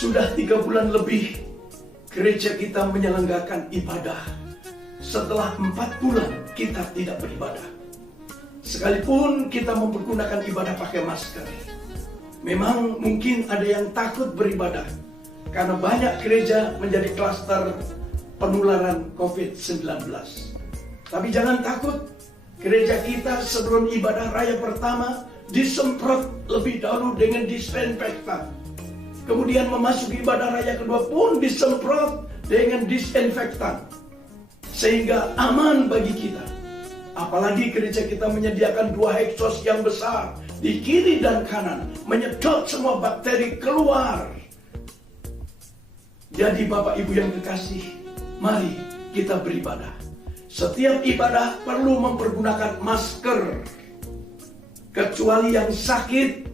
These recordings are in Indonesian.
Sudah 3 bulan lebih gereja kita menyelenggarakan ibadah. Setelah 4 bulan kita tidak beribadah. Sekalipun kita mempergunakan ibadah pakai masker. Memang mungkin ada yang takut beribadah karena banyak gereja menjadi klaster penularan COVID-19. Tapi jangan takut, gereja kita sebelum ibadah raya pertama disemprot lebih dahulu dengan disinfektan. Kemudian memasuki ibadah raya kedua pun disemprot dengan disinfektan. Sehingga aman bagi kita. Apalagi gereja kita menyediakan 2 heksos yang besar di kiri dan kanan, menyedot semua bakteri keluar. Jadi Bapak Ibu yang kekasih, mari kita beribadah. Setiap ibadah perlu mempergunakan masker. Kecuali yang sakit,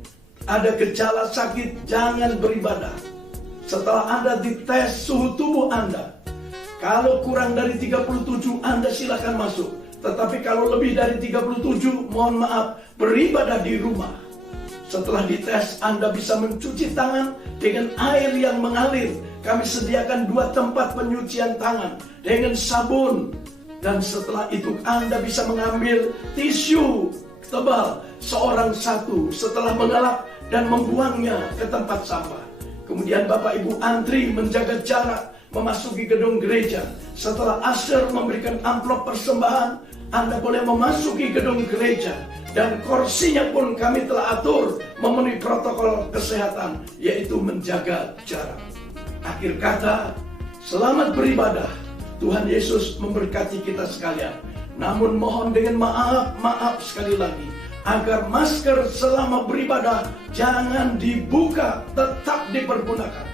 ada gejala sakit, jangan beribadah. Setelah Anda dites suhu tubuh Anda, kalau kurang dari 37 Anda silakan masuk. Tetapi kalau lebih dari 37, mohon maaf, beribadah di rumah. Setelah dites, Anda bisa mencuci tangan dengan air yang mengalir. Kami sediakan 2 tempat penyucian tangan dengan sabun. Dan setelah itu Anda bisa mengambil tisu tebal seorang satu setelah mengelap dan membuangnya ke tempat sampah. Kemudian Bapak Ibu antri menjaga jarak memasuki gedung gereja. Setelah usher memberikan amplop persembahan, Anda boleh memasuki gedung gereja. Dan kursinya pun kami telah atur memenuhi protokol kesehatan, yaitu menjaga jarak. Akhir kata, selamat beribadah. Tuhan Yesus memberkati kita sekalian. Namun mohon dengan maaf sekali lagi, agar masker selama beribadah jangan dibuka, tetap dipergunakan.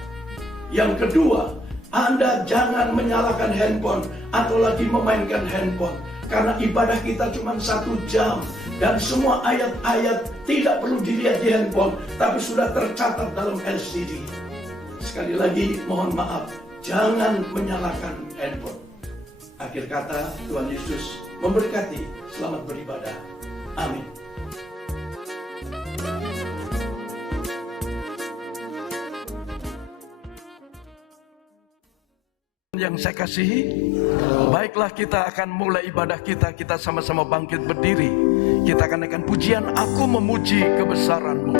Yang kedua, Anda jangan menyalakan handphone atau lagi memainkan handphone. Karena ibadah kita cuma 1 jam. Dan semua ayat-ayat tidak perlu dilihat di handphone, tapi sudah tercatat dalam LCD. Sekali lagi mohon maaf, jangan menyalakan handphone. Akhir kata, Tuhan Yesus memberkati. Selamat beribadah. Amin. Yang saya kasihi, baiklah kita akan mulai ibadah kita. Kita sama-sama bangkit berdiri. Kita akan naikkan pujian, aku memuji kebesaran-Mu.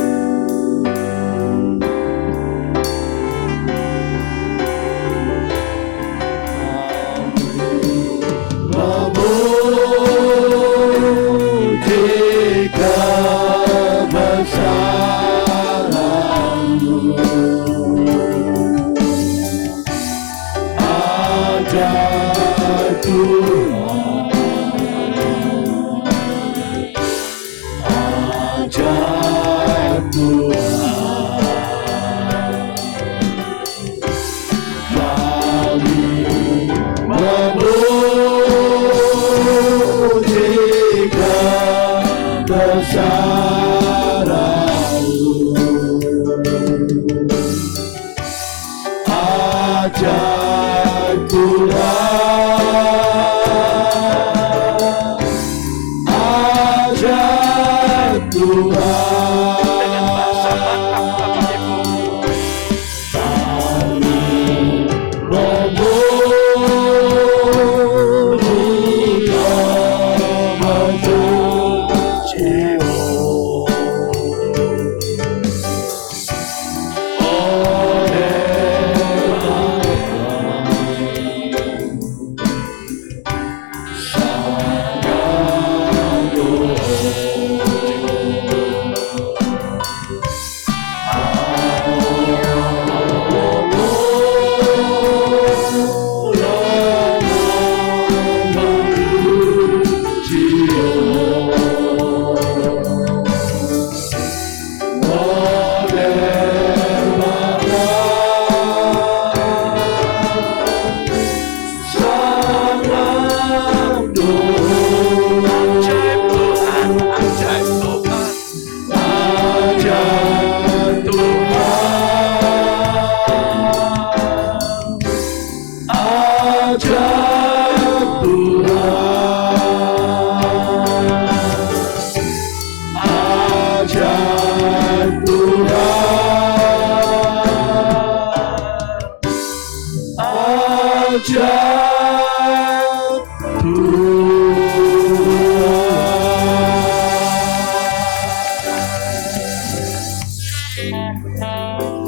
Puja Tuhan.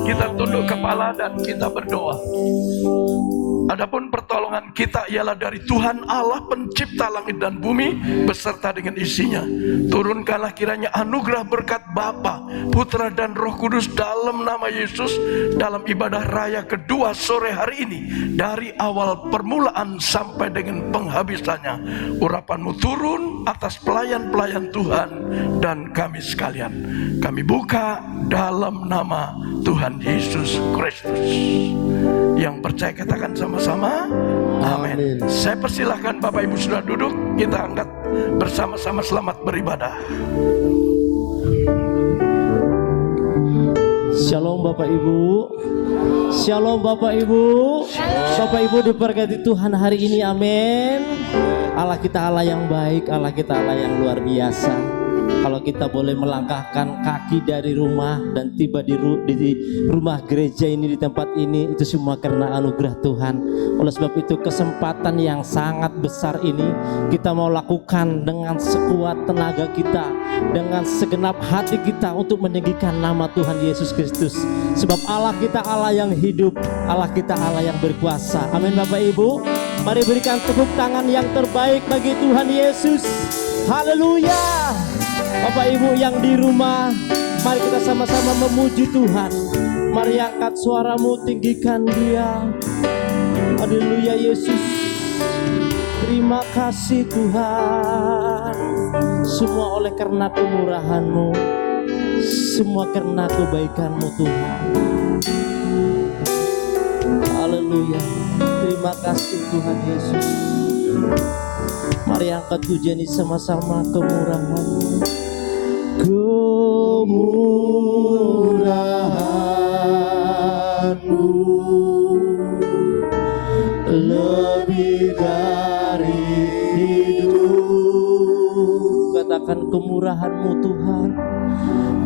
Kita tunduk kepala dan kita berdoa. Adapun pertolongan kita ialah dari Tuhan Allah pencipta langit dan bumi beserta dengan isinya. Turunkanlah kiranya anugerah berkat Bapa, Putra dan Roh Kudus dalam nama Yesus dalam ibadah raya kedua sore hari ini, dari awal permulaan sampai dengan penghabisannya. Urapanmu turun atas pelayan-pelayan Tuhan dan kami sekalian. Kami buka dalam nama Tuhan Yesus Kristus. Yang percaya katakan sama-sama amin. Saya persilahkan Bapak Ibu sudah duduk, kita angkat bersama-sama selamat beribadah. Shalom Bapak Ibu. Shalom Bapak Ibu. Bapak Ibu diberkati Tuhan hari ini, amin. Allah kita Allah yang baik, Allah kita Allah yang luar biasa. Kalau kita boleh melangkahkan kaki dari rumah dan tiba di rumah gereja ini, di tempat ini, itu semua karena anugerah Tuhan. Oleh sebab itu kesempatan yang sangat besar ini kita mau lakukan dengan sekuat tenaga kita, dengan segenap hati kita untuk meninggikan nama Tuhan Yesus Kristus. Sebab Allah kita Allah yang hidup, Allah kita Allah yang berkuasa. Amin Bapak Ibu. Mari berikan tepuk tangan yang terbaik bagi Tuhan Yesus. Haleluya. Bapak Ibu yang di rumah, mari kita sama-sama memuji Tuhan. Mari angkat suaramu, tinggikan Dia. Haleluya Yesus. Terima kasih Tuhan. Semua oleh karena kemurahan-Mu, semua karena kebaikan-Mu Tuhan. Haleluya. Terima kasih Tuhan Yesus. Mari angkat pujian ini sama-sama. Kemurahan-Mu, kemurahan-Mu lebih dari hidup. Katakan kemurahan-Mu Tuhan.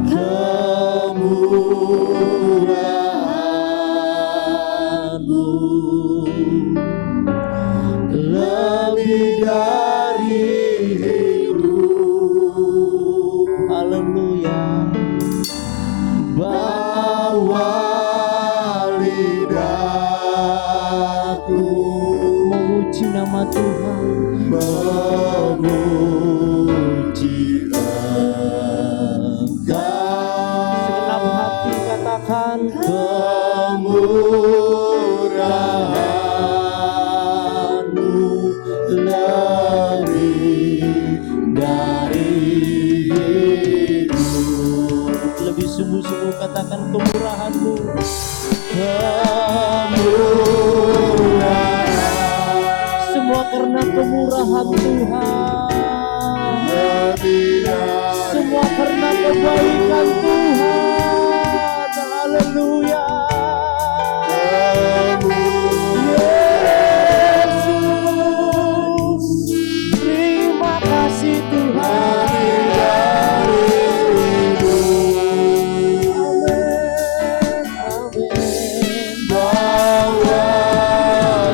Kemurahan-Mu lebih dari hidup. Haleluya. Bawa lidahku memuji nama Tuhan, memuji Engkau. Segenap hati katakan kemurahan-Mu lebih dari hidup. Lebih sungguh-sungguh katakan kemurahan-Mu. Kemurahan, semua karena kemurahan Tuhan. Semua karena kebaikan Tuhan. Haleluya. Yesus, terima kasih Tuhan. Amin, amin. Bawa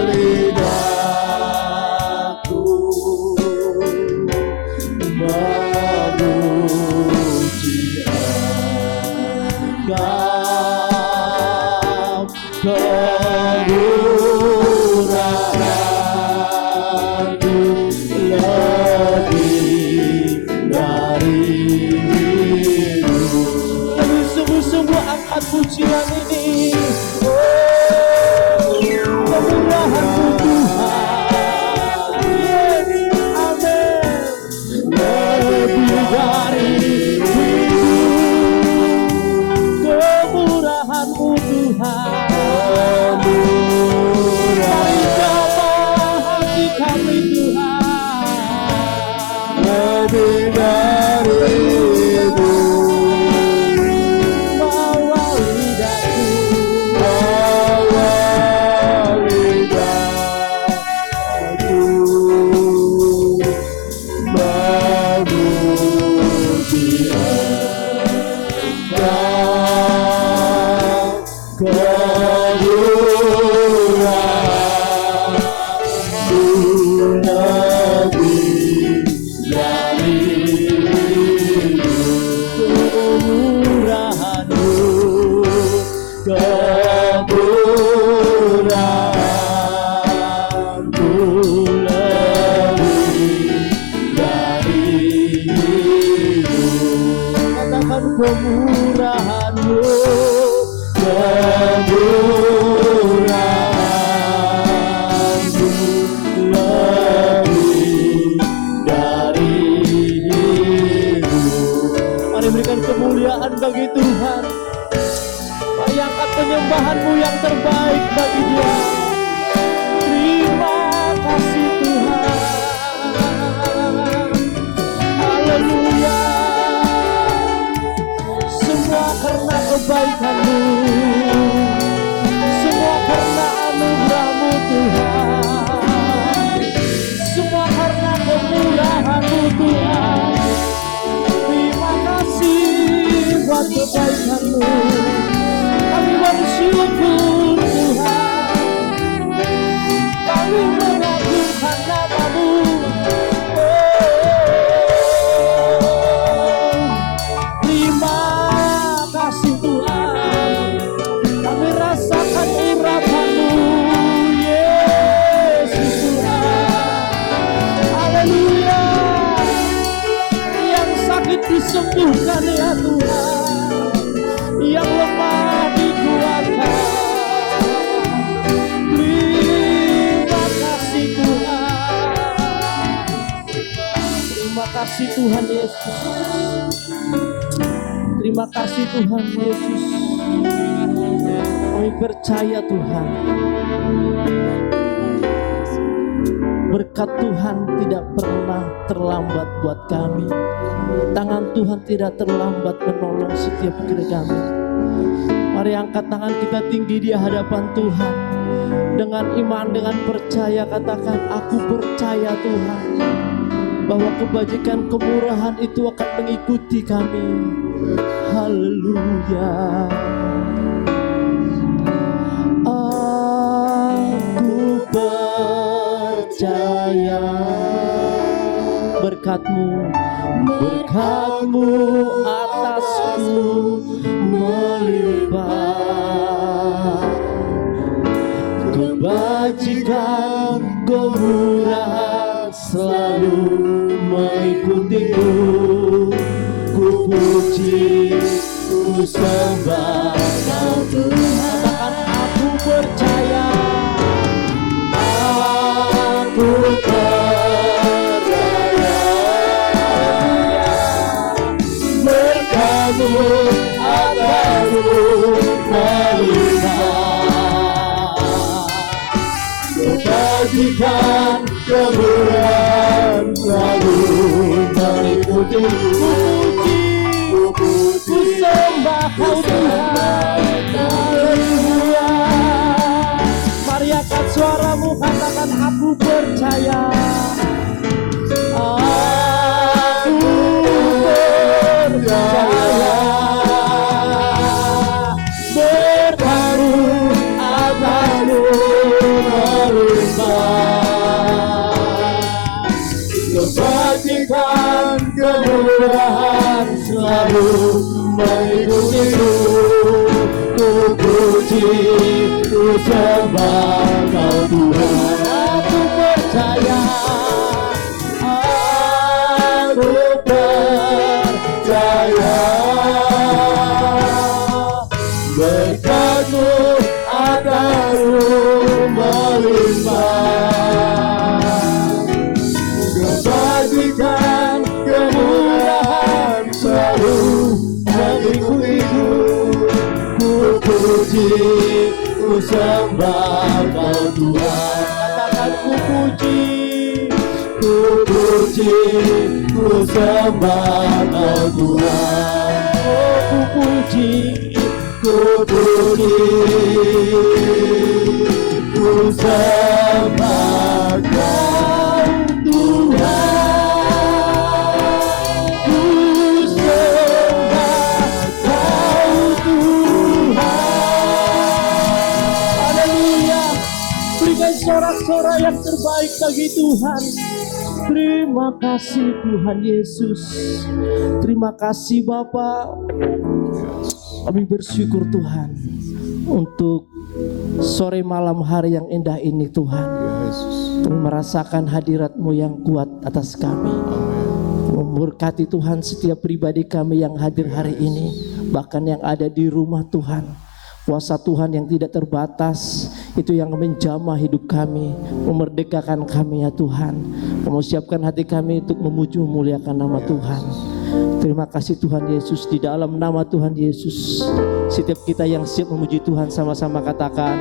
lidahku memuji Engkau. Kemurahan-Mu lebih dari hidup. Lebih sungguh-sungguh angkat pujian ini. Kemurahan-Mu Tuhan. Amin. Lebih dari hidup. Kemurahan-Mu Tuhan. terbaik bagi dia. Terima kasih Tuhan. Haleluya. Semua karena kebaikan-Mu, semua karena anugerah-Mu Tuhan, semua karena kemurahan-Mu Tuhan. Terima kasih buat kebaikan-Mu. Kami bersyukur Tuhan, kami mengagungkan nama-Mu. Terima kasih Tuhan, kami rasakan urapan-Mu Yesus Tuhan. Haleluya. Yang sakit disembuhkan ya Tuhan, yang lemah dikuatkan. Terima kasih Tuhan. Terima kasih Tuhan Yesus. Terima kasih Tuhan Yesus. Kami percaya Tuhan, berkat Tuhan tidak pernah terlambat buat kami. Tangan Tuhan tidak terlambat menolong setiap gerak kami. Mari angkat tangan kita tinggi di hadapan Tuhan. Dengan iman, dengan percaya katakan, aku percaya Tuhan, bahwa kebajikan kemurahan itu akan mengikuti kami. Haleluya. Aku percaya berkat-Mu, berkat-Mu atasku melimpah. Kebajikan kemurahan selalu mengikutiku. Ku puji, ku sembah Kau Tuhan. Katakan aku percaya, aku percaya. Berkat-Mu atasku melimpah. Kebajikan kemurahan selalu mengikutiku. Ku sembah Kau Tuhan. Haleluya. Mari angkat suaramu, katakan aku percaya. Aku percaya. Berkat-Mu atasku melimpah. Kebajikan kemurahan selalu mengikutiku. Ku puji, ku sembah Kau Tuhan. Aku percaya, aku percaya. Berkat-Mu atasku melimpah. Kebajikan kemurahan selalu mengikutiku. Ku puji, ku sembah Kau Tuhan. Katakan ku puji, ku puji, ku sembah Kau Tuhan. Oh ku puji, ku puji, ku sembah Kau Tuhan. Ku sembah Kau Tuhan. Haleluya. Berikan sorak-sorak yang terbaik bagi Tuhan. Terima kasih Tuhan Yesus. Terima kasih Bapa. Kami bersyukur Tuhan untuk sore malam hari yang indah ini Tuhan. Kami merasakan hadirat-Mu yang kuat atas kami. Memberkati Tuhan setiap pribadi kami yang hadir hari ini, bahkan yang ada di rumah Tuhan. Kuasa Tuhan yang tidak terbatas itu yang menjamah hidup kami, memerdekakan kami ya Tuhan. Kamu siapkan hati kami untuk memuji memuliakan nama Tuhan. Terima kasih Tuhan Yesus, di dalam nama Tuhan Yesus. Setiap kita yang siap memuji Tuhan sama-sama katakan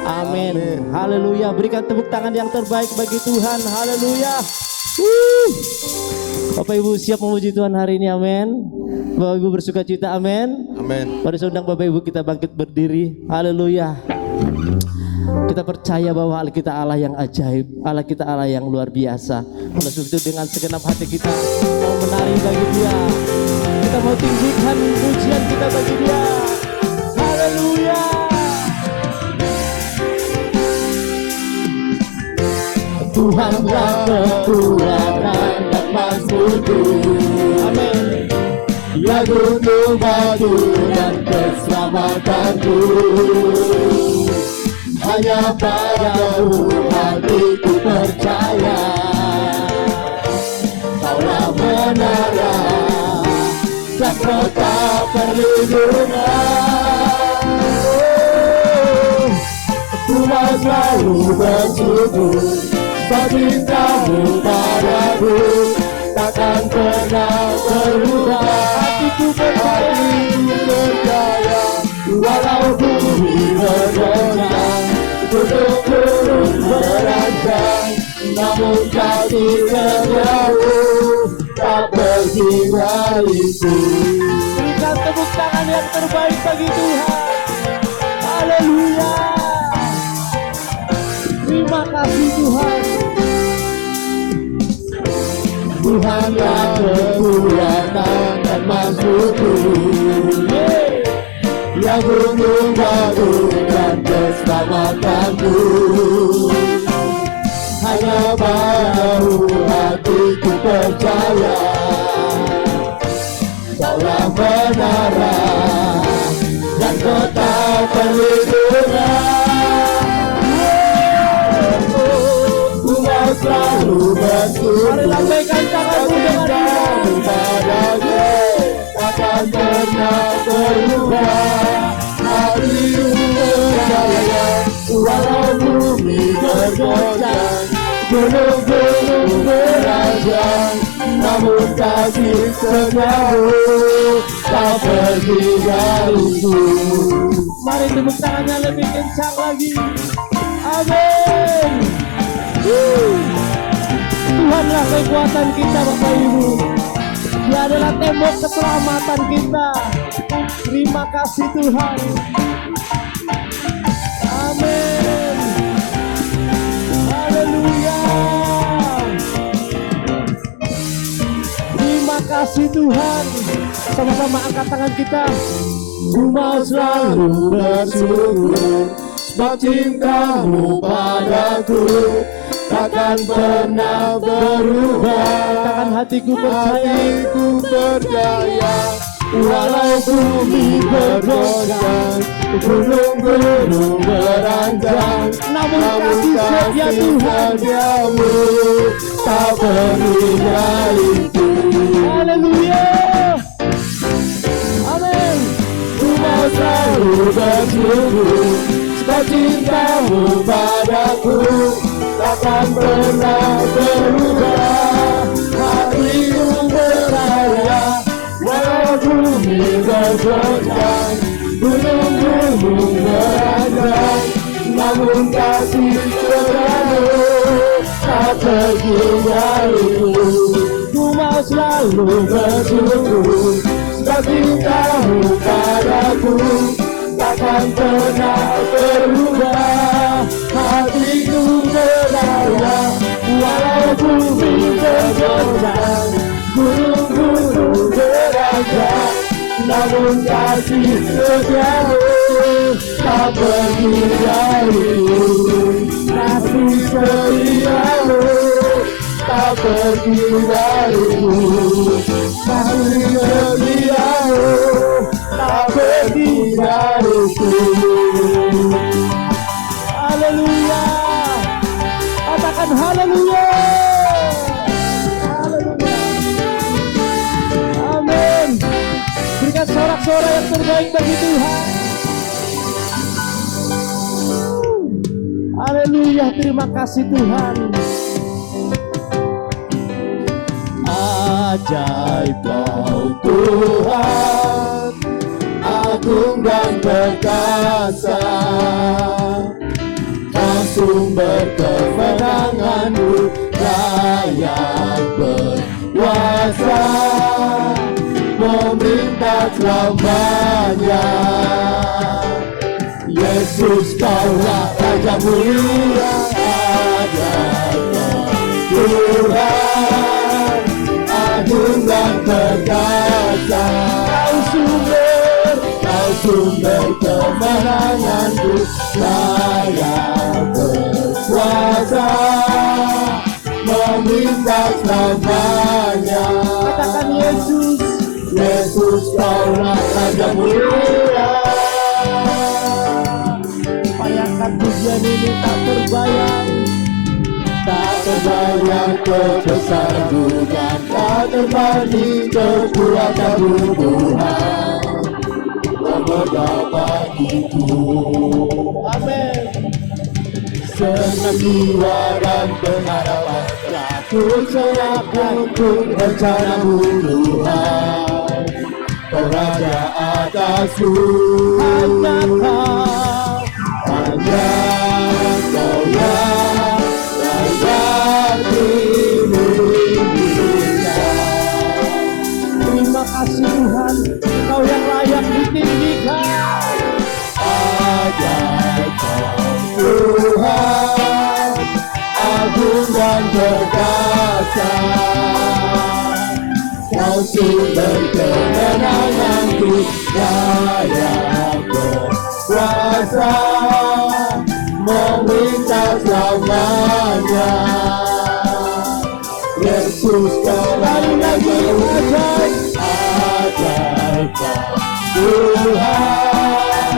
amin. Haleluya. Berikan tepuk tangan yang terbaik bagi Tuhan. Haleluya. Bapak Ibu siap memuji Tuhan hari ini, amin. Bapak Ibu bersuka cita, amin. Amin. Mari saya undang Bapak Ibu kita bangkit berdiri. Haleluya. Kita percaya bahwa Allah kita Allah yang ajaib, Allah kita Allah yang luar biasa. Oleh sebab itu dengan segenap hati kita mau menari bagi Dia. Kita mau tinggikan pujian kita bagi Dia. Haleluya. Tuhanlah kekuatan dan makhlukku. Amin. Dia gunung batu dan keselamatanku. Hanya padamu hatiku percaya. Kaulah menara dan kota perlindungan. Ku mau selalu bersyukur cintamu padaku takkan pernah berubah. Hatiku percaya, walau bumi bergoncang, gunung-gunung berancang, namun kasih setiamu tak pergi dariku. Berikan tepuk tangan yang terbaik bagi Tuhan. Haleluya. Terima kasih Tuhan. Tuhanlah kekuatan dan makhlukku. Yang gunung batu dan keselamatanku. Hanya padamu hatiku percaya. Kaulah menara dan kota perlindungan. Selalu bersyukur. Mari lambaikan tanganmu dengan padaku takkan pernah berubah. Hatiku percaya, walau bumi bergoncang, gunung-gunung berancang, namun kasih setiamu tak pergi dariku. Mari tepuk tangannya lebih kencang lagi. Amin. Tuhanlah kekuatan kita Bapak Ibu. Dia adalah tembok keselamatan kita. Terima kasih Tuhan. Amin. Haleluya. Terima kasih Tuhan. Sama-sama angkat tangan kita. Ku mau selalu bersyukur sebab cintamu padaku takkan pernah berubah. Takkan hatiku percaya, walau bumi bergoncang, gunung-gunung berancang, namun kasih setia Tuhan-Mu tak pergi dariku. Haleluya. Amin. Ku mau selalu bersyukur sebab cintamu padaku takkan pernah berubah. Hatiku percaya, walau bumi bergoncang, gunung-gunung berancang, namun kasih setiamu tak pergi dariku. Ku mau selalu bersyukur sebab cintamu padaku takkan pernah berubah. Hatiku percaya, walau bumi bergoncang, gunung-gunung berancang, namun kasih setiamu tak pergi dariku. Kasih setiamu tak pergi dariku. Kasih setiamu tak pergi dariku. Haleluya. Katakan haleluya. Haleluya. Amin. Berikan sorak-sorai yang terbaik bagi Tuhan. Haleluya. Terima kasih Tuhan. Ajaib Kau sumber kemenanganku, layak berkuasa, memerintah selamanya. Yesus, Kaulah Raja mulia, ajaib Tuhan, agung dan perkasa. Kau sumber kemenanganku, layak berkuasa, memerintah selamanya. Katakan Yesus, Yesus, Kaulah Raja mulia. Bayangkan pujian ini tak terbayang, tak terbayang kebesaran Tuhan, tak terbanding kekuatan Tuhan. Berdapat itu, amin. Senang jiwa dan pengharapan, aku serahkan untuk rencanamu Tuhan. Kau Raja atasku, hanya Kau yang layak dimiliki. Terima kasih Tuhan, Kau yang layak ditinggikan. Ajaib Tuhan, agung dan perkasa. Kau sumber kemenanganku, layak berkuasa, memerintah selamanya. Yesus, Kau lagi ajaib Tuhan,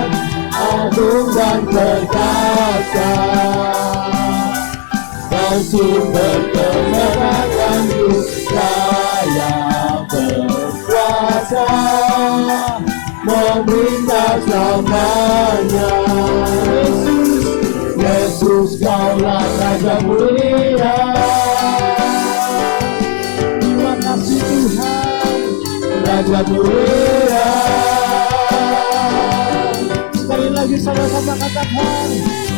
agung dan perkasa. Kau sumber kemenanganku, layak berkuasa, memerintah selamanya. Yesus, Yesus, Kaulah Raja mulia. Terima kasih Tuhan, Raja mulia. Sekali lagi sama-sama katakan,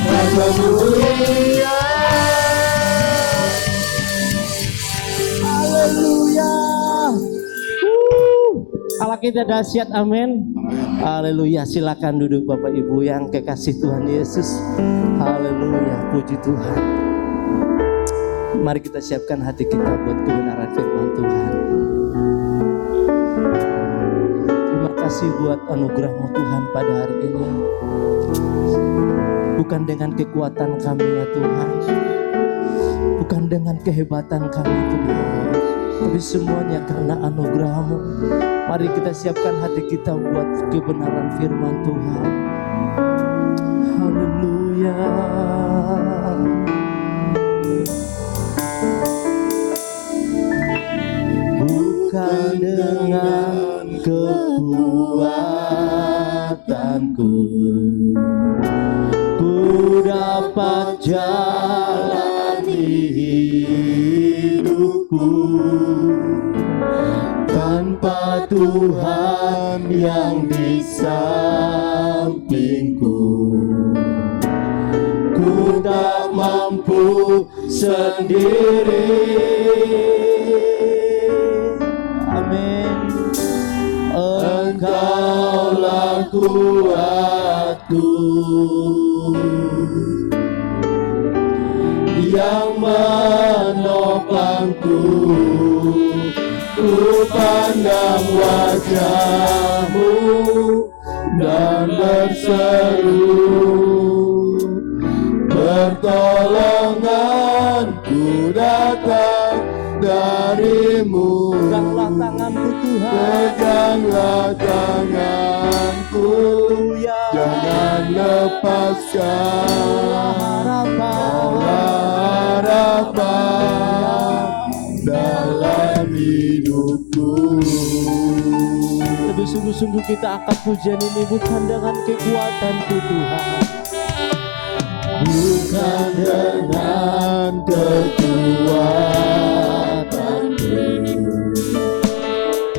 Raja mulia. Haleluya. Allah kita dahsyat, amin. Haleluya. Silakan duduk Bapak Ibu yang kekasih Tuhan Yesus. Haleluya, puji Tuhan. Mari kita siapkan hati kita buat kebenaran firman Tuhan. Terima kasih buat anugerah-Mu Tuhan pada hari ini. Bukan dengan kekuatan kami ya Tuhan, bukan dengan kehebatan kami Tuhan, tapi semuanya karena anugerah-Mu. Mari kita siapkan hati kita buat kebenaran firman Tuhan. Haleluya. Bukan dengan kekuatanku ku dapat jalani hidupku, tanpa Tuhan yang di sampingku ku tak mampu sendiri. Amin. Engkaulah kuatku yang menopangku, ku pandang wajah-Mu dan berseru, pertolonganku datang dari-Mu. Peganglah tanganku Tuhan, peganglah tanganku, jangan lepaskan harapan dalam hidupku. Lebih sungguh-sungguh kita angkat pujian ini bukan dengan kekuatanku Tuhan, bukan dengan kekuatanku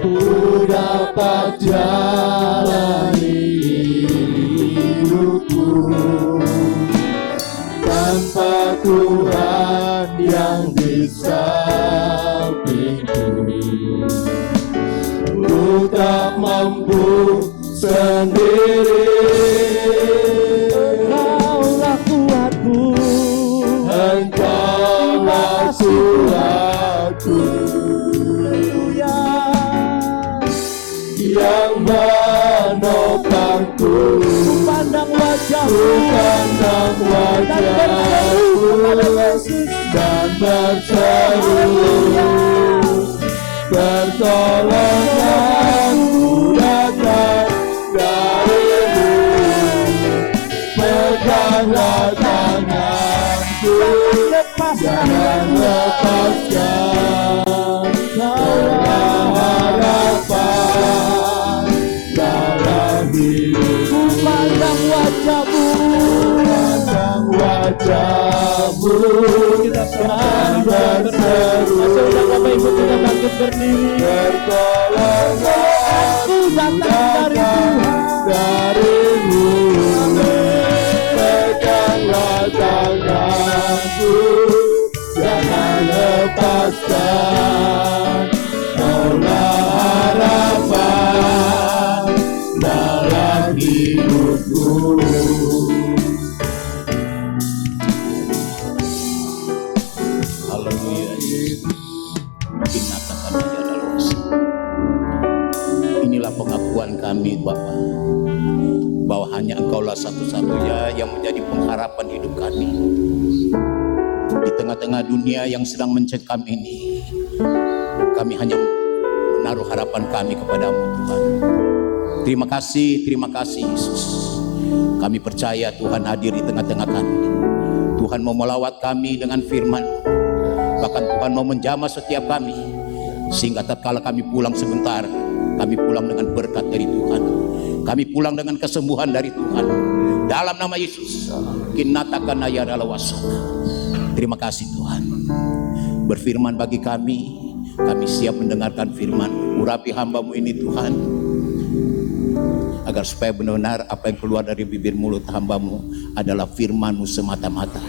ku dapat jalani hidupku, tanpa Tuhan yang di sampingku, ku tak mampu sendiri. Engkaulah kuatku, Engkaulah kuatku, haleluya. yang menopangku. Ku pandang wajahmu, Pandang wajahmu dan berseru, pertolonganku datang darimu. Peganglah tanganku, jangan lepaskan. Kaulah harapan dalam hidupku. pandang wajahmu, Pandang wajahmu dan berseru, saudara Bapak Ibu kita bangkit berdiri. pertolonganku datang darimu. Peganglah tanganku, jangan lepaskan. Kaulah harapan dalam hidupku. Haleluya. Binatang kami adalah inilah pengakuan kami Bapa, bahwa hanya Engkaulah satu-satunya yang menjadi pengharapan hidup kami. Di tengah-tengah dunia yang sedang mencekam ini, kami hanya menaruh harapan kami kepadamu Tuhan. Terima kasih Yesus. Kami percaya Tuhan hadir di tengah-tengah kami. Tuhan mau melawat kami dengan firman. Bahkan Tuhan mau menjamah setiap kami, sehingga tatkala kami pulang sebentar, kami pulang dengan berkat dari Tuhan, kami pulang dengan kesembuhan dari Tuhan. Dalam nama Yesus, kinatakan ayaralawasana. Terima kasih Tuhan. Berfirman bagi kami siap mendengarkan firman. Urapi hamba-Mu ini Tuhan, agar supaya benar-benar apa yang keluar dari bibir mulut hamba-Mu adalah firman-Mu semata-mata.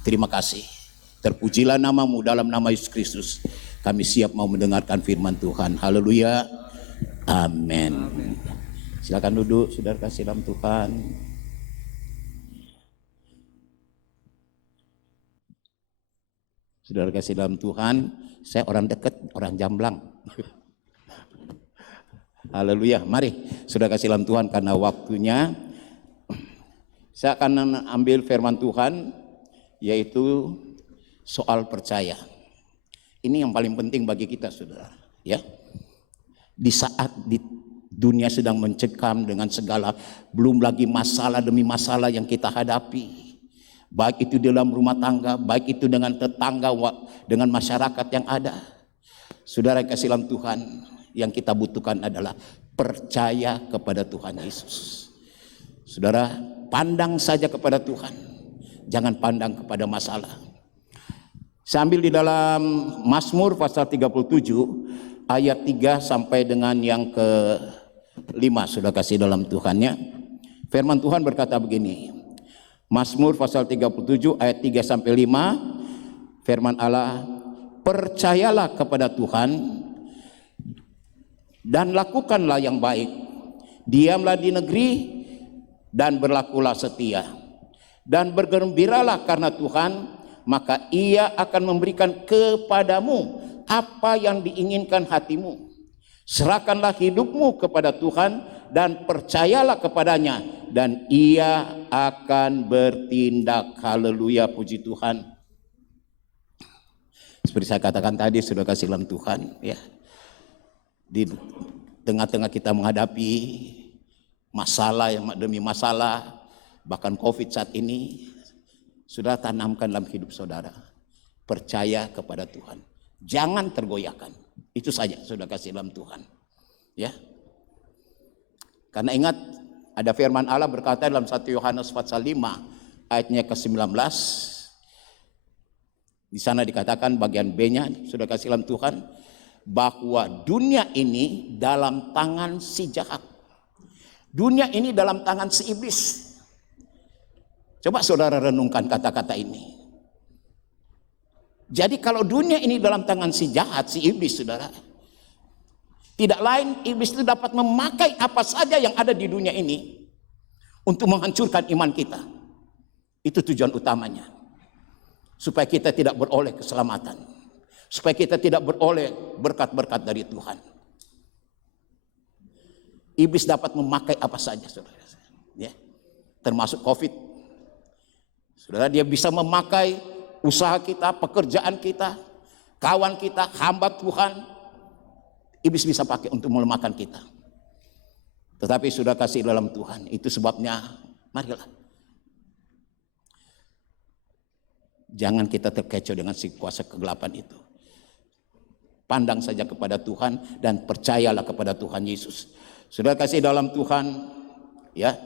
Terima kasih. Terpujilah nama-Mu, dalam nama Yesus Kristus kami siap mau mendengarkan firman Tuhan. Haleluya. Amin. Silakan duduk, saudara kasih dalam Tuhan. Saudara kasih dalam Tuhan, saya orang dekat, orang Jamblang. Haleluya. Mari saudara kasih dalam Tuhan, karena waktunya saya akan ambil firman Tuhan, yaitu soal percaya. Ini yang paling penting bagi kita saudara, ya. Di saat di dunia sedang mencekam dengan segala, belum lagi masalah demi masalah yang kita hadapi, baik itu dalam rumah tangga, baik itu dengan tetangga, dengan masyarakat yang ada. Saudara kasih dalam Tuhan, yang kita butuhkan adalah percaya kepada Tuhan Yesus. Saudara, pandang saja kepada Tuhan, jangan pandang kepada masalah. Saya ambil di dalam Mazmur pasal 37 ayat 3 sampai dengan yang ke-5. Sudah kasih dalam Tuhannya. Firman Tuhan berkata begini. Mazmur pasal 37 ayat 3 sampai 5. Firman Allah, percayalah kepada Tuhan dan lakukanlah yang baik. Diamlah di negeri dan berlakulah setia. Dan bergembiralah karena Tuhan, maka Ia akan memberikan kepadamu apa yang diinginkan hatimu. Serahkanlah hidupmu kepada Tuhan dan percayalah kepadanya, dan Ia akan bertindak. Haleluya, puji Tuhan. Seperti saya katakan tadi, sudah kasih dalam Tuhan, ya. Di tengah-tengah kita menghadapi masalah demi masalah, bahkan COVID saat ini, sudah tanamkan dalam hidup saudara, percaya kepada Tuhan, jangan tergoyahkan. Itu saja sudah kasih dalam Tuhan, ya. Karena ingat, ada firman Allah berkata dalam 1 Yohanes pasal 5 ayatnya ke-19. Di sana dikatakan bagian B-nya, sudah kasih dalam Tuhan, bahwa dunia ini dalam tangan si jahat. Dunia ini dalam tangan si iblis. Coba saudara renungkan kata-kata ini. Jadi kalau dunia ini dalam tangan si jahat, si iblis, saudara, tidak lain iblis itu dapat memakai apa saja yang ada di dunia ini untuk menghancurkan iman kita. Itu tujuan utamanya. Supaya kita tidak beroleh keselamatan. Supaya kita tidak beroleh berkat-berkat dari Tuhan. Iblis dapat memakai apa saja, saudara. Ya, termasuk COVID. Saudara, dia bisa memakai usaha kita, pekerjaan kita, kawan kita, hamba Tuhan. Iblis bisa pakai untuk melemahkan kita. Tetapi sudah kasih dalam Tuhan. Itu sebabnya, marilah. Jangan kita terkecoh dengan si kuasa kegelapan itu. Pandang saja kepada Tuhan dan percayalah kepada Tuhan Yesus. Sudah kasih dalam Tuhan, ya.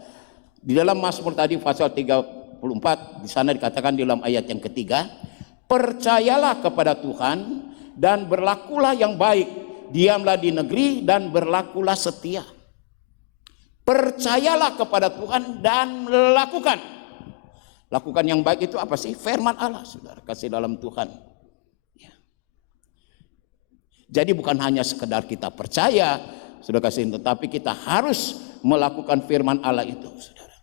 Di dalam Mazmur tadi pasal 34, di sana dikatakan di dalam ayat yang ketiga, percayalah kepada Tuhan dan berlakulah yang baik, diamlah di negeri dan berlakulah setia. Percayalah kepada Tuhan dan lakukan. Lakukan yang baik itu apa sih? Firman Allah, saudara, kasih dalam Tuhan. Ya. Jadi bukan hanya sekedar kita percaya, sudah kasih, tetapi kita harus melakukan firman Allah itu, saudara.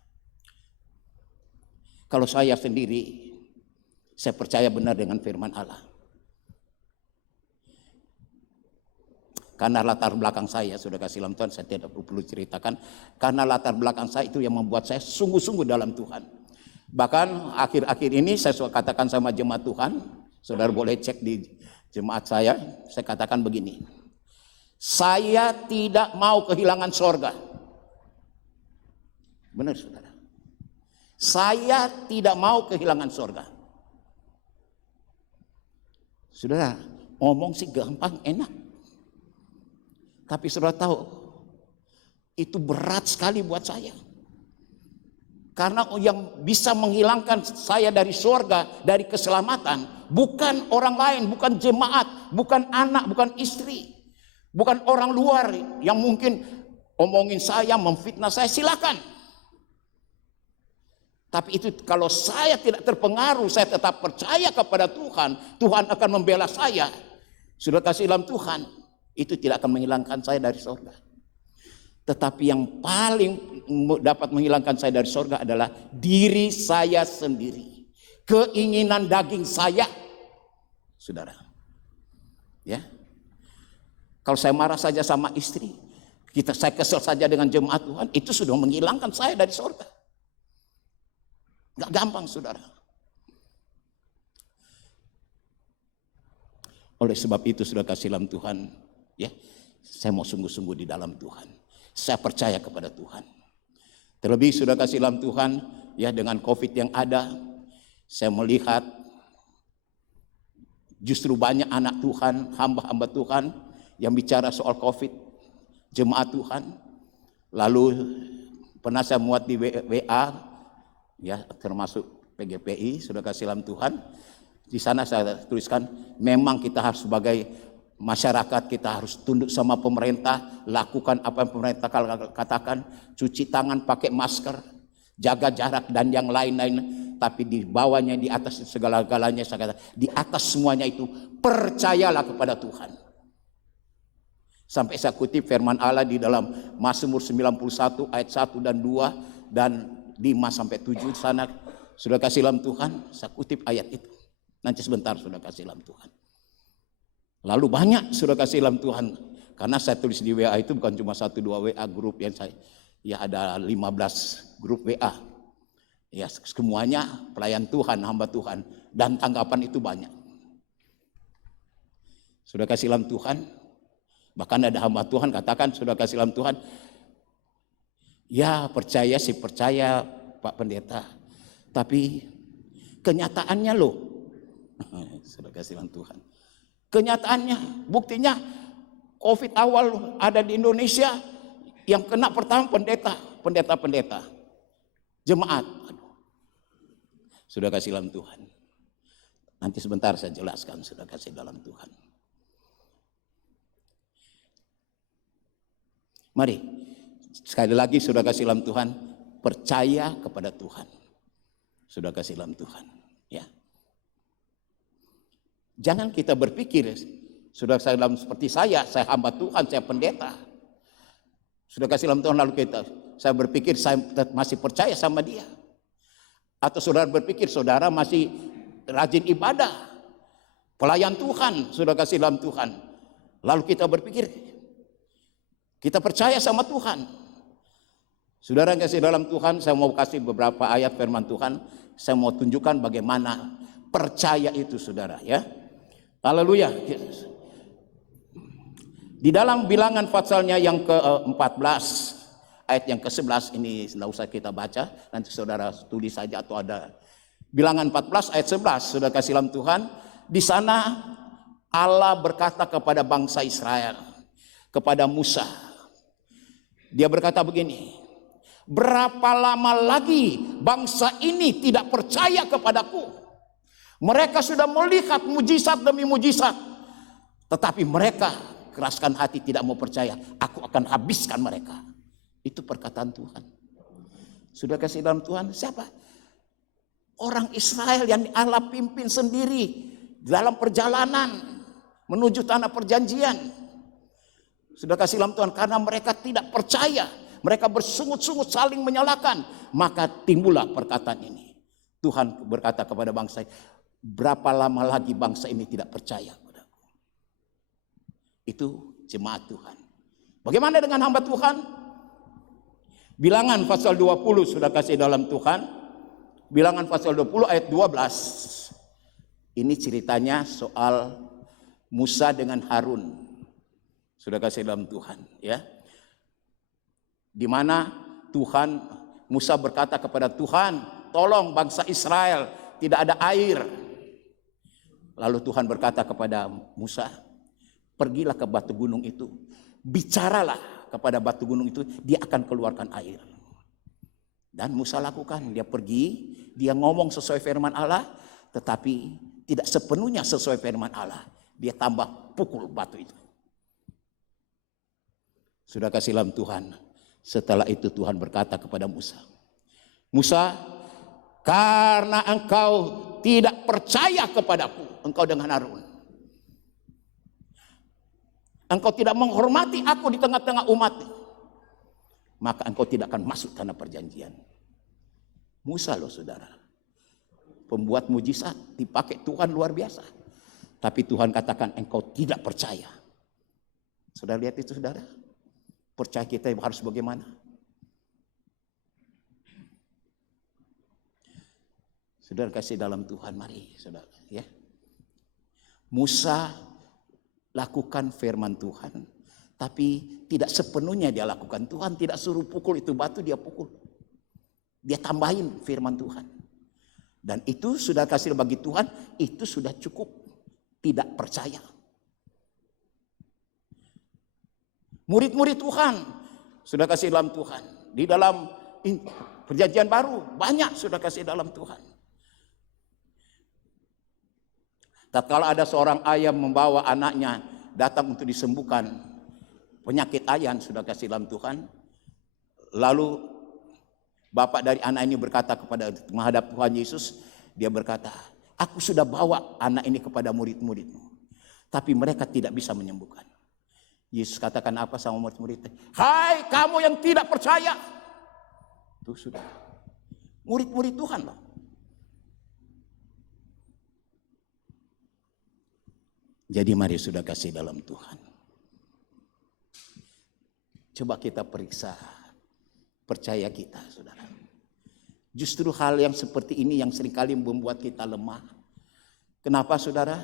Kalau saya sendiri, saya percaya benar dengan firman Allah. Karena latar belakang saya, sudah kasih dalam Tuhan, saya tidak perlu ceritakan. Karena latar belakang saya itu yang membuat saya sungguh-sungguh dalam Tuhan. Bahkan akhir-akhir ini saya katakan sama jemaat Tuhan, saudara boleh cek di jemaat saya katakan begini. Saya tidak mau kehilangan sorga. Benar, saudara. Saya tidak mau kehilangan sorga. Saudara, ngomong sih gampang, enak. Tapi saudara tahu, itu berat sekali buat saya. Karena yang bisa menghilangkan saya dari sorga, dari keselamatan, bukan orang lain, bukan jemaat, bukan anak, bukan istri, bukan orang luar yang mungkin omongin saya, memfitnah saya, silakan. Tapi itu kalau saya tidak terpengaruh, saya tetap percaya kepada Tuhan, Tuhan akan membela saya. Sudah kasih dalam Tuhan, itu tidak akan menghilangkan saya dari sorga. Tetapi yang paling dapat menghilangkan saya dari sorga adalah diri saya sendiri. Keinginan daging saya. Saudara. Ya. Kalau saya marah saja sama istri, saya kesel saja dengan jemaat Tuhan, itu sudah menghilangkan saya dari sorga. Gak gampang, saudara. Oleh sebab itu sudah kasih dalam Tuhan, ya, saya mau sungguh-sungguh di dalam Tuhan. Saya percaya kepada Tuhan. Terlebih sudah kasih dalam Tuhan, ya, dengan COVID yang ada, saya melihat justru banyak anak Tuhan, hamba-hamba Tuhan yang bicara soal COVID, jemaat Tuhan. Lalu pernah saya muat di WA, ya, termasuk PGPI, sudah kasih dalam Tuhan. Di sana saya tuliskan, memang kita harus sebagai masyarakat, kita harus tunduk sama pemerintah, lakukan apa yang pemerintah katakan, cuci tangan, pakai masker, jaga jarak dan yang lain-lain. Tapi di bawahnya, di atas segala-galanya, saya kata, di atas semuanya itu percayalah kepada Tuhan. Sampai saya kutip firman Allah di dalam Mazmur 91 ayat 1 dan 2 dan 5-7 sana, sudah kasih dalam Tuhan, saya kutip ayat itu. Nanti sebentar sudah kasih dalam Tuhan. Lalu banyak sudah kasih dalam Tuhan. Karena saya tulis di WA itu bukan cuma 1-2 WA grup yang saya, ya ada 15 grup WA. Ya semuanya pelayan Tuhan, hamba Tuhan. Dan tanggapan itu banyak. Sudah kasih dalam Tuhan. Bahkan ada hamba Tuhan katakan, sudah kasih dalam Tuhan. Ya percaya sih percaya Pak Pendeta. Tapi kenyataannya loh. Sudah kasih dalam Tuhan. Kenyataannya, buktinya COVID awal ada di Indonesia, yang kena pertama pendeta, jemaat. Aduh. Sudah kasih dalam Tuhan. Nanti sebentar saya jelaskan, sudah kasih dalam Tuhan. Mari, sekali lagi sudah kasih dalam Tuhan, percaya kepada Tuhan. Sudah kasih dalam Tuhan, ya. Jangan kita berpikir, sudah kasih dalam seperti saya hamba Tuhan, saya pendeta. Sudah kasih dalam Tuhan lalu saya berpikir saya masih percaya sama dia. Atau saudara berpikir saudara masih rajin ibadah, pelayan Tuhan, sudah kasih dalam Tuhan. Lalu kita berpikir kita percaya sama Tuhan. Saudara yang kasih dalam Tuhan, saya mau kasih beberapa ayat firman Tuhan. Saya mau tunjukkan bagaimana percaya itu, saudara, ya. Haleluya. Di dalam Bilangan pasalnya yang ke-14 ayat yang ke-11, ini tidak usah kita baca, nanti saudara tulis saja atau ada. Bilangan 14 ayat 11, saudara kasih dalam Tuhan. Di sana Allah berkata kepada bangsa Israel, kepada Musa. Dia berkata begini, berapa lama lagi bangsa ini tidak percaya kepadaku? Mereka sudah melihat mujizat demi mujizat, tetapi mereka keraskan hati, tidak mau percaya. Aku akan habiskan mereka. Itu perkataan Tuhan. Sudah kasih dalam Tuhan, siapa? Orang Israel yang Allah pimpin sendiri dalam perjalanan menuju tanah perjanjian. Sudah kasih dalam Tuhan, karena mereka tidak percaya. Mereka bersungut-sungut saling menyalahkan. Maka timbullah perkataan ini. Tuhan berkata kepada bangsa, berapa lama lagi bangsa ini tidak percaya padaku? Itu jemaat Tuhan. Bagaimana dengan hamba Tuhan? Bilangan pasal 20 sudah kasih dalam Tuhan. Bilangan pasal 20 ayat 12. Ini ceritanya soal Musa dengan Harun. Sudah kasih dalam Tuhan, ya. Di mana Tuhan, Musa berkata kepada Tuhan, tolong bangsa Israel, tidak ada air. Lalu Tuhan berkata kepada Musa, pergilah ke batu gunung itu, bicaralah kepada batu gunung itu, dia akan keluarkan air. Dan Musa lakukan, dia pergi, dia ngomong sesuai firman Allah, tetapi tidak sepenuhnya sesuai firman Allah. Dia tambah pukul batu itu. Sudah kasih dalam Tuhan. Setelah itu Tuhan berkata kepada Musa, Musa, karena engkau tidak percaya kepadaku, engkau dengan Harun, engkau tidak menghormati aku di tengah-tengah umat, maka engkau tidak akan masuk tanah perjanjian. Musa loh saudara, pembuat mujizat, dipakai Tuhan luar biasa. Tapi Tuhan katakan engkau tidak percaya. Saudara lihat itu saudara, percaya kita harus bagaimana? Saudara kasih dalam Tuhan, mari saudara, ya. Musa lakukan firman Tuhan, tapi tidak sepenuhnya dia lakukan. Tuhan tidak suruh pukul itu batu, dia pukul. Dia tambahin firman Tuhan. Dan itu sudah kasih bagi Tuhan, itu sudah cukup. Tidak percaya. Murid-murid Tuhan sudah kasih dalam Tuhan. Di dalam perjanjian baru banyak sudah kasih dalam Tuhan. Tatkala ada seorang ayah membawa anaknya datang untuk disembuhkan penyakit ayan, sudah kasih dalam Tuhan. Lalu bapak dari anak ini berkata kepada menghadap Tuhan Yesus, dia berkata, aku sudah bawa anak ini kepada murid-muridmu, tapi mereka tidak bisa menyembuhkan. Yesus katakan apa sama murid-muridnya? Hai kamu yang tidak percaya. Itu sudah murid-murid Tuhan loh. Jadi mari sudah kasih dalam Tuhan. Coba kita periksa percaya kita saudara. Justru hal yang seperti ini yang seringkali membuat kita lemah. Kenapa saudara?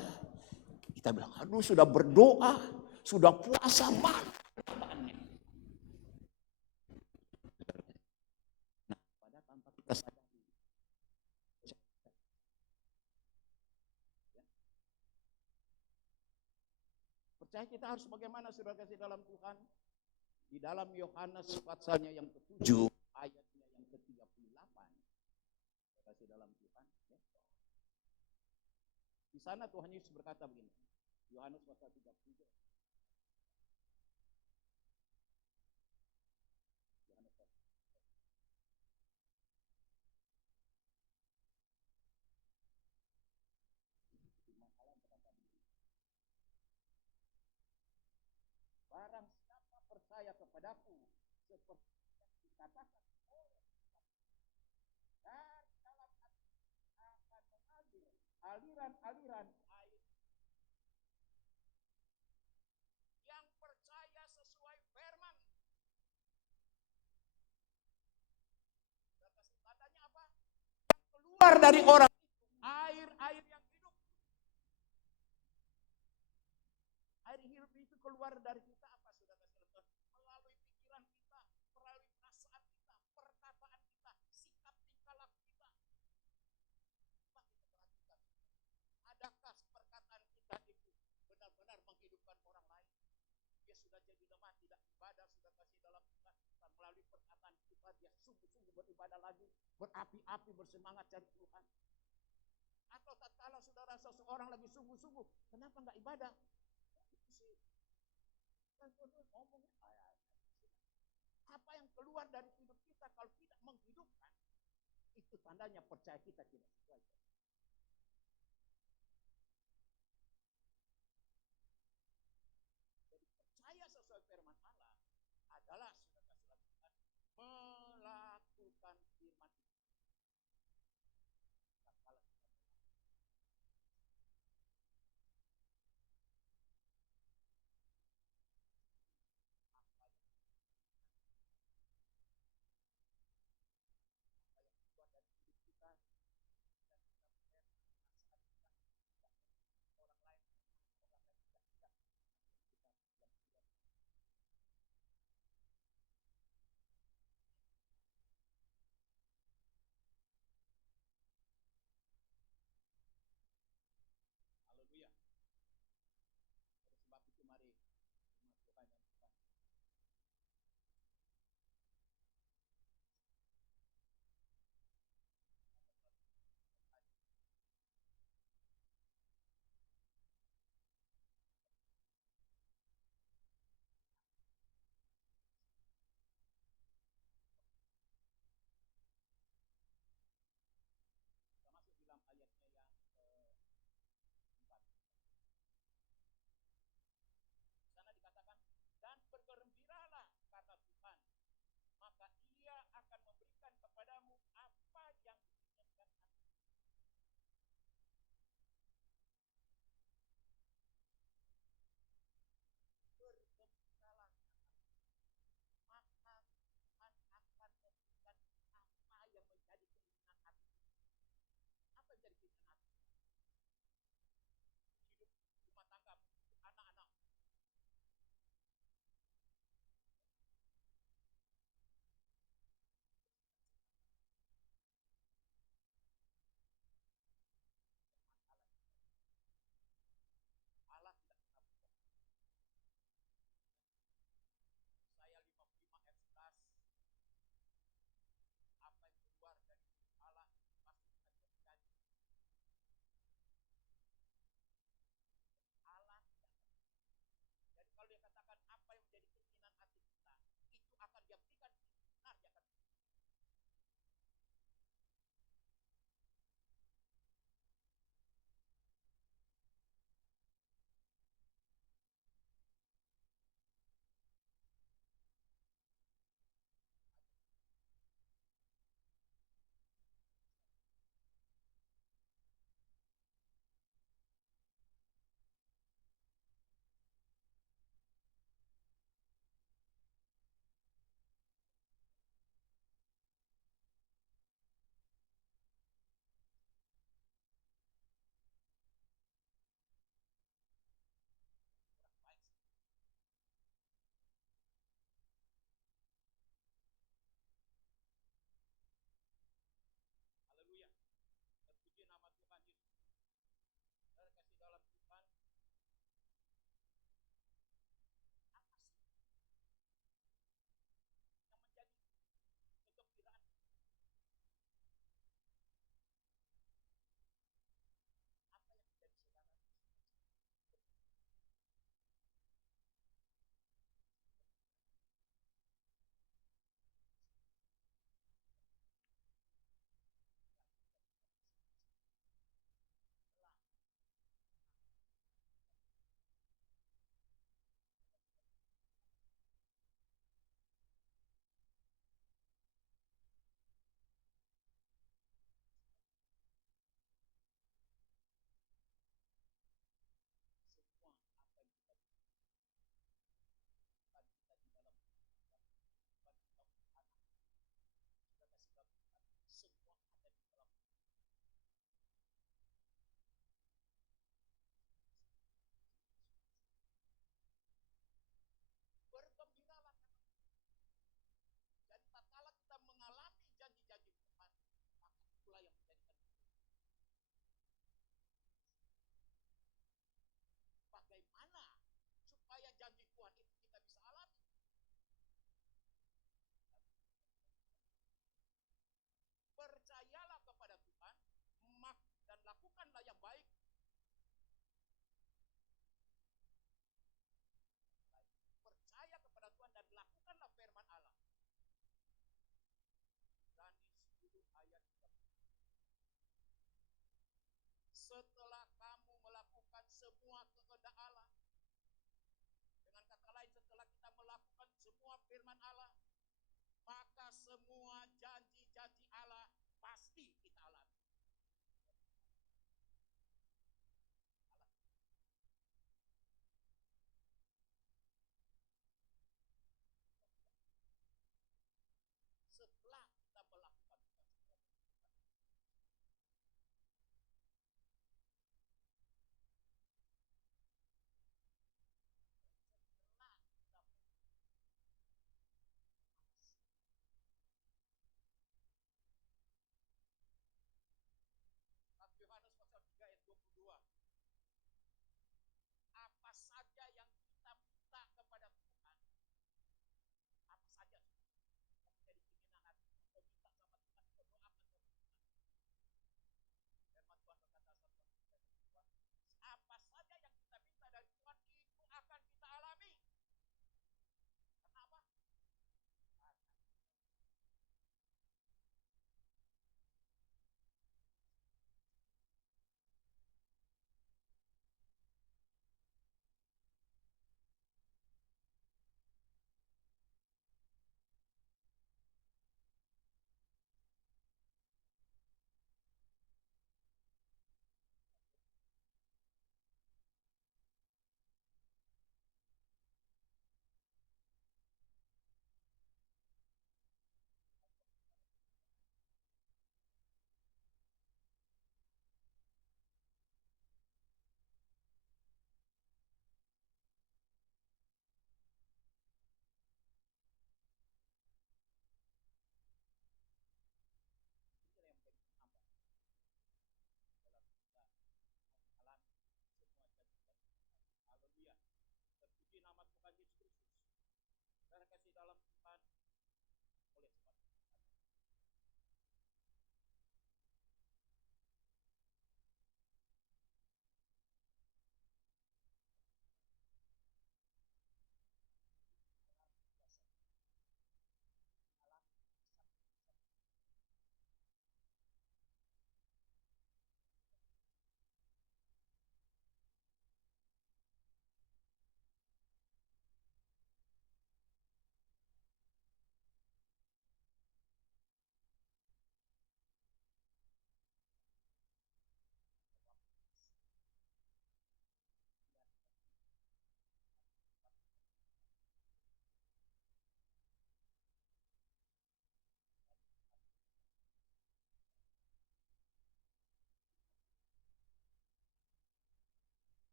Kita bilang, aduh sudah berdoa, sudah puasa, mana? Nah, pada tanpa kita sadari, percaya kita harus bagaimana saudara kasih dalam Tuhan? Di dalam Yohanes pasalnya yang ke-7 ayatnya yang ke-38, kasih dalam Tuhan. Ya. Di sana Tuhan Yesus berkata begini, Yohanes pasal 37. kepadaku seperti yang dikatakan oleh dari dalam hati akan mengalir aliran-aliran air. Yang percaya sesuai firman. Tandanya apa? Yang keluar dari orang itu air-air yang hidup. Air hidup itu keluar dari kita apa, saudara-saudara? Melalui pikiran kita, melalui perasaan kita, perkataan kita, sikap tingkah laku kita. Coba kita perhatikan. Adakah perkataan kita itu benar-benar menghidupkan orang lain? Dia sudah jadi lemah, tidak ibadah, sudah kasih dalam kita melalui perkataan kita, dia sungguh-sungguh beribadah lagi, berapi-api, bersemangat cari Tuhan. Atau tatkala saudara seseorang lagi sungguh-sungguh, kenapa nggak ibadah? Itu sih, kan ngomongnya apa yang keluar dari hidup kita kalau tidak menghidupkan, itu tandanya percaya kita tidak sesuai. Percaya sesuai firman Allah adalah sudah kasih lakukan melakukan firman itu. Tatkala kita apa yang keluar dari hidup kita dan kita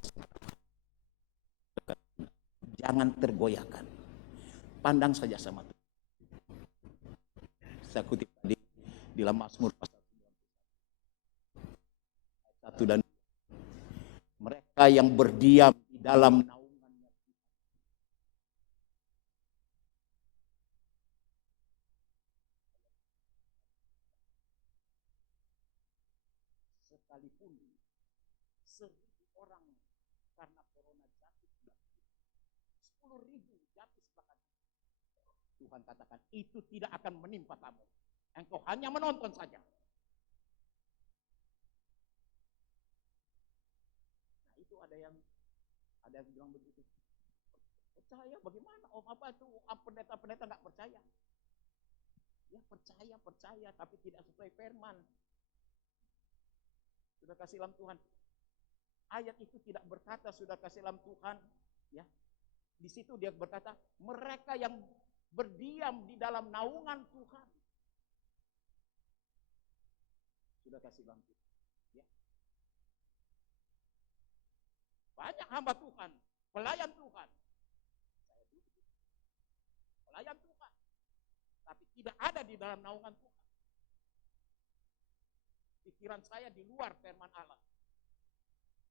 saja. Jangan tergoyahkan. Pandang saja sama Tuhan. Saya kutip tadi di dalam Mazmur pasal 1 dan 2. Mereka yang berdiam di dalam naungannya Tuhan. Sekalipun 1.000 orang karena corona jatuh sebelah kiri, 10.000 jatuh sebelah kanan, Tuhan katakan itu tidak akan menimpa kamu. Engkau hanya menonton saja. Nah itu ada yang bilang begitu. Percaya bagaimana? Om apa itu? Pendeta-pendeta nggak percaya? Ya percaya, tapi tidak sesuai firman. Sudah kasih dalam Tuhan. Ayat itu tidak berkata sudah kasih dalam Tuhan, ya. Di situ dia berkata, mereka yang berdiam di dalam naungan Tuhan. Sudah kasih dalam Tuhan, ya. Banyak hamba Tuhan, pelayan Tuhan. Saya dulu pelayan Tuhan, tapi tidak ada di dalam naungan Tuhan. Pikiran saya di luar firman Allah.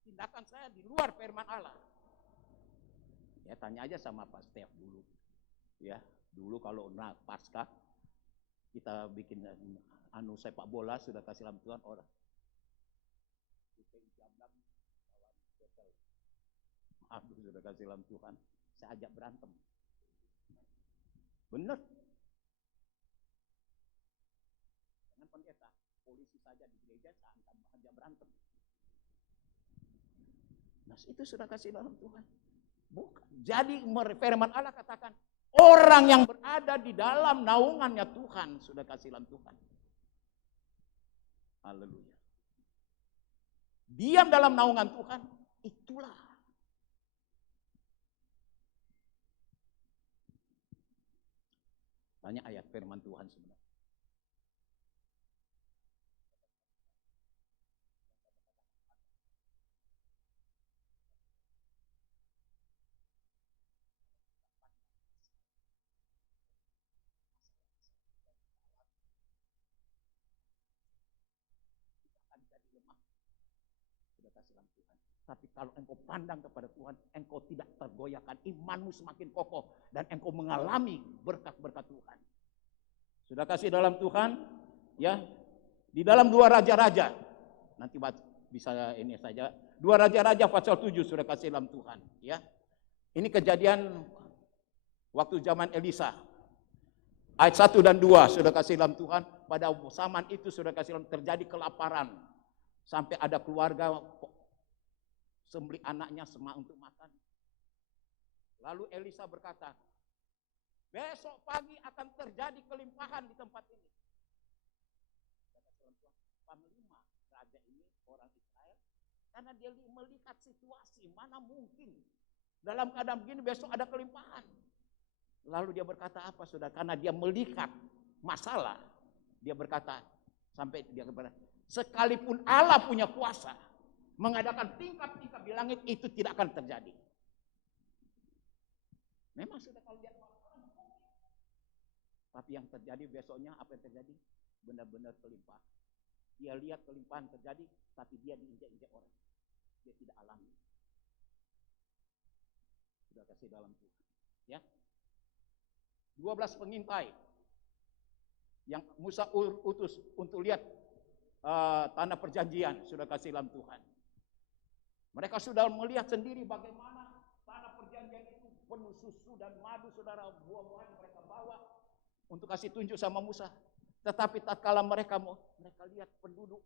Tindakan saya di luar firman Allah. Ya tanya aja sama Pak Stef dulu. Ya, dulu kalau Paskah kita bikin sepak bola sudah kasih dalam Tuhan orang. Aduh sudah kasih dalam Tuhan. Saya ajak berantem. Bener. Jangan pendeta, polisi saja di gereja saya ajak berantem. Nah itu sudah kasih dalam Tuhan. Bukan. Jadi firman Allah katakan orang yang berada di dalam naungannya Tuhan sudah kasih dalam Tuhan. Haleluya. Diam dalam naungan Tuhan, itulah. Banyak ayat firman Tuhan sebenarnya. Tapi kalau engkau pandang kepada Tuhan, engkau tidak tergoyahkan, imanmu semakin kokoh dan engkau mengalami berkat-berkat Tuhan. Sudah kasih dalam Tuhan, ya. Di dalam 2 Raja-Raja. Nanti bisa ini saja. 2 Raja-Raja pasal 7 sudah kasih dalam Tuhan, ya. Ini kejadian waktu zaman Elisa. Ayat 1 dan 2 sudah kasih dalam Tuhan. Pada zaman itu sudah kasih dalam terjadi kelaparan. Sampai ada keluarga sembelih anaknya semua untuk makan. Lalu Elisa berkata, besok pagi akan terjadi kelimpahan di tempat ini. Panglima raja ini orang Israel, karena dia melihat situasi, mana mungkin dalam keadaan begini besok ada kelimpahan. Lalu dia berkata apa saudara? Karena dia melihat masalah, dia berkata sampai dia berkata, sekalipun Allah punya kuasa mengadakan tingkap-tingkap di langit, itu tidak akan terjadi. Memang sudah kalau lihat orang, tapi yang terjadi besoknya apa yang terjadi? Benar-benar kelimpahan. Dia lihat kelimpahan terjadi, tapi dia diinjak-injak orang. Dia tidak alami. Sudah kasih dalam Tuhan. Ya. 12 pengintai yang Musa utus untuk lihat tanah perjanjian sudah kasih dalam Tuhan. Mereka sudah melihat sendiri bagaimana tanah perjanjian itu penuh susu dan madu, saudara, buah-buahan mereka bawa untuk kasih tunjuk sama Musa. Tetapi tatkala mereka lihat penduduk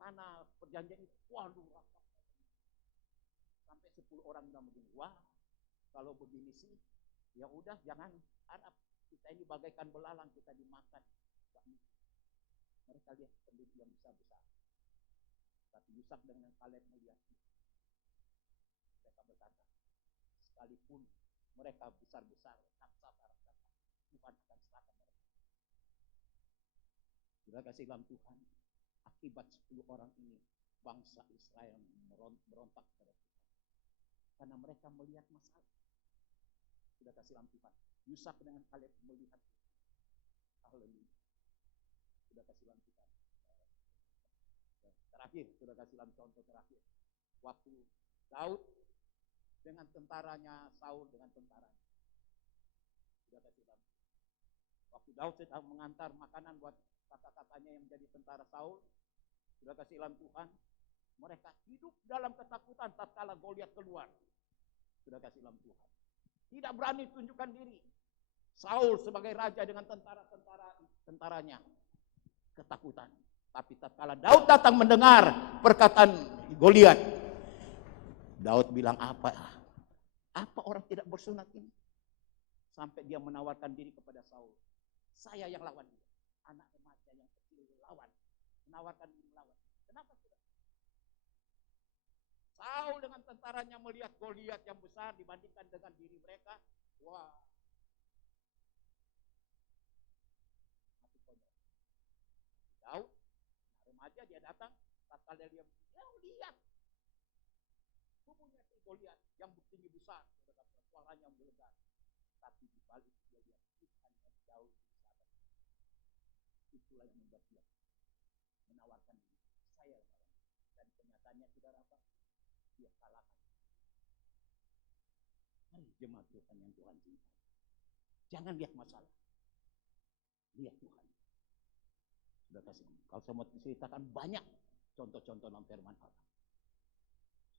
tanah perjanjian itu, waduh, sampai 10 orang bilang begini, wah, kalau begini sih, ya udah jangan harap, kita ini bagaikan belalang, kita dimakan. Mereka lihat penduduk yang besar-besar. Tapi Yusak dengan Kaleb melihat, mereka berkata, sekalipun mereka besar-besar, raksasa-raksasa, Tuhan akan serahkan mereka. Sudah kasih dalam Tuhan, akibat 10 orang ini, bangsa Israel merontak kepada Tuhan. Karena mereka melihat masalah. Sudah kasih lampu Tuhan. Yusak dengan Kaleb melihat. Haleluya. Sudah kasih lampu Tuhan. Terakhir, sudah kasih lampu contoh terakhir. Waktu Daud dengan tentaranya, Saul dengan tentaranya. Sudah kasih lampu. Waktu Daud sedang mengantar makanan buat kakak-kakaknya yang menjadi tentara Saul, sudah kasih lampu Tuhan. Mereka hidup dalam ketakutan tatkala Goliat keluar. Sudah kasih lampu Tuhan. Tidak berani tunjukkan diri. Saul sebagai raja dengan tentaranya ketakutan. Tapi tatkala Daud datang mendengar perkataan Goliat, Daud bilang, apa orang tidak bersunat ini? Sampai dia menawarkan diri kepada Saul. Saya yang lawan dia. Anak remaja yang kecil lawan. Menawarkan diri melawan. Kenapa sudah? Saul dengan tentaranya melihat Goliat yang besar dibandingkan dengan diri mereka. Wah. Mati konyol. Daud, remaja dia datang. Tatkala dia lihat. Tubuhnya si Goliat yang tinggi besar. Suaranya menggelegar. Tapi di balik dia lihat Tuhan yang jauh di sana. Itulah yang membuat dia menawarkan diri. Saya lawan. Dan kenyataannya saudara apa? Dia kalahkan. Mari jemaat Tuhan yang Tuhan cintai. Jangan lihat masalah. Lihat Tuhan. Sudah kasih. Kalau saya mau ceritakan banyak contoh-contoh dalam firman Allah.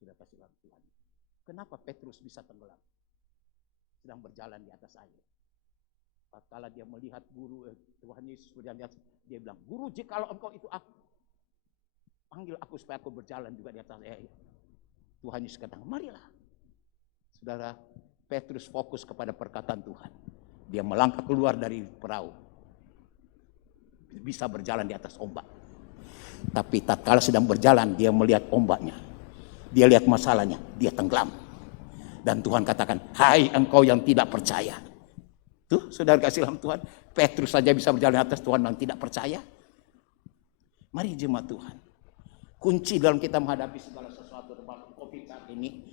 Sudah kasih lampu Tuhan. Kenapa Petrus bisa tenggelam? Sedang berjalan di atas air. Tatkala dia melihat guru Tuhan Yesus berjalan di atas, dia bilang, "Guru, jikalau engkau itu aku, panggil aku supaya aku berjalan juga di atas air." Tuhan Yesus katakan, "Marilah." Saudara, Petrus fokus kepada perkataan Tuhan. Dia melangkah keluar dari perahu. Bisa berjalan di atas ombak. Tapi tatkala sedang berjalan, dia melihat ombaknya. Dia lihat masalahnya, dia tenggelam. Dan Tuhan katakan, "Hai engkau yang tidak percaya." Tuh, saudara kasih lampu Tuhan. Petrus saja bisa berjalan atas Tuhan yang tidak percaya. Mari jemaat Tuhan. Kunci dalam kita menghadapi segala sesuatu termasuk COVID saat ini.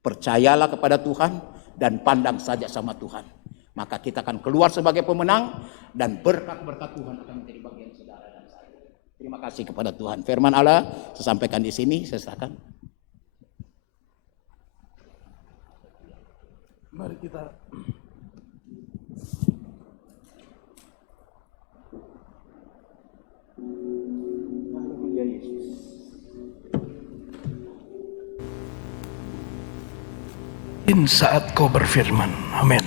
Percayalah kepada Tuhan dan pandang saja sama Tuhan. Maka kita akan keluar sebagai pemenang dan berkat-berkat Tuhan akan menjadi bagian saudara dan saya. Terima kasih kepada Tuhan. Firman Allah saya sampaikan di sini, saya serahkan. Mari kita saat kau berfirman. Amin.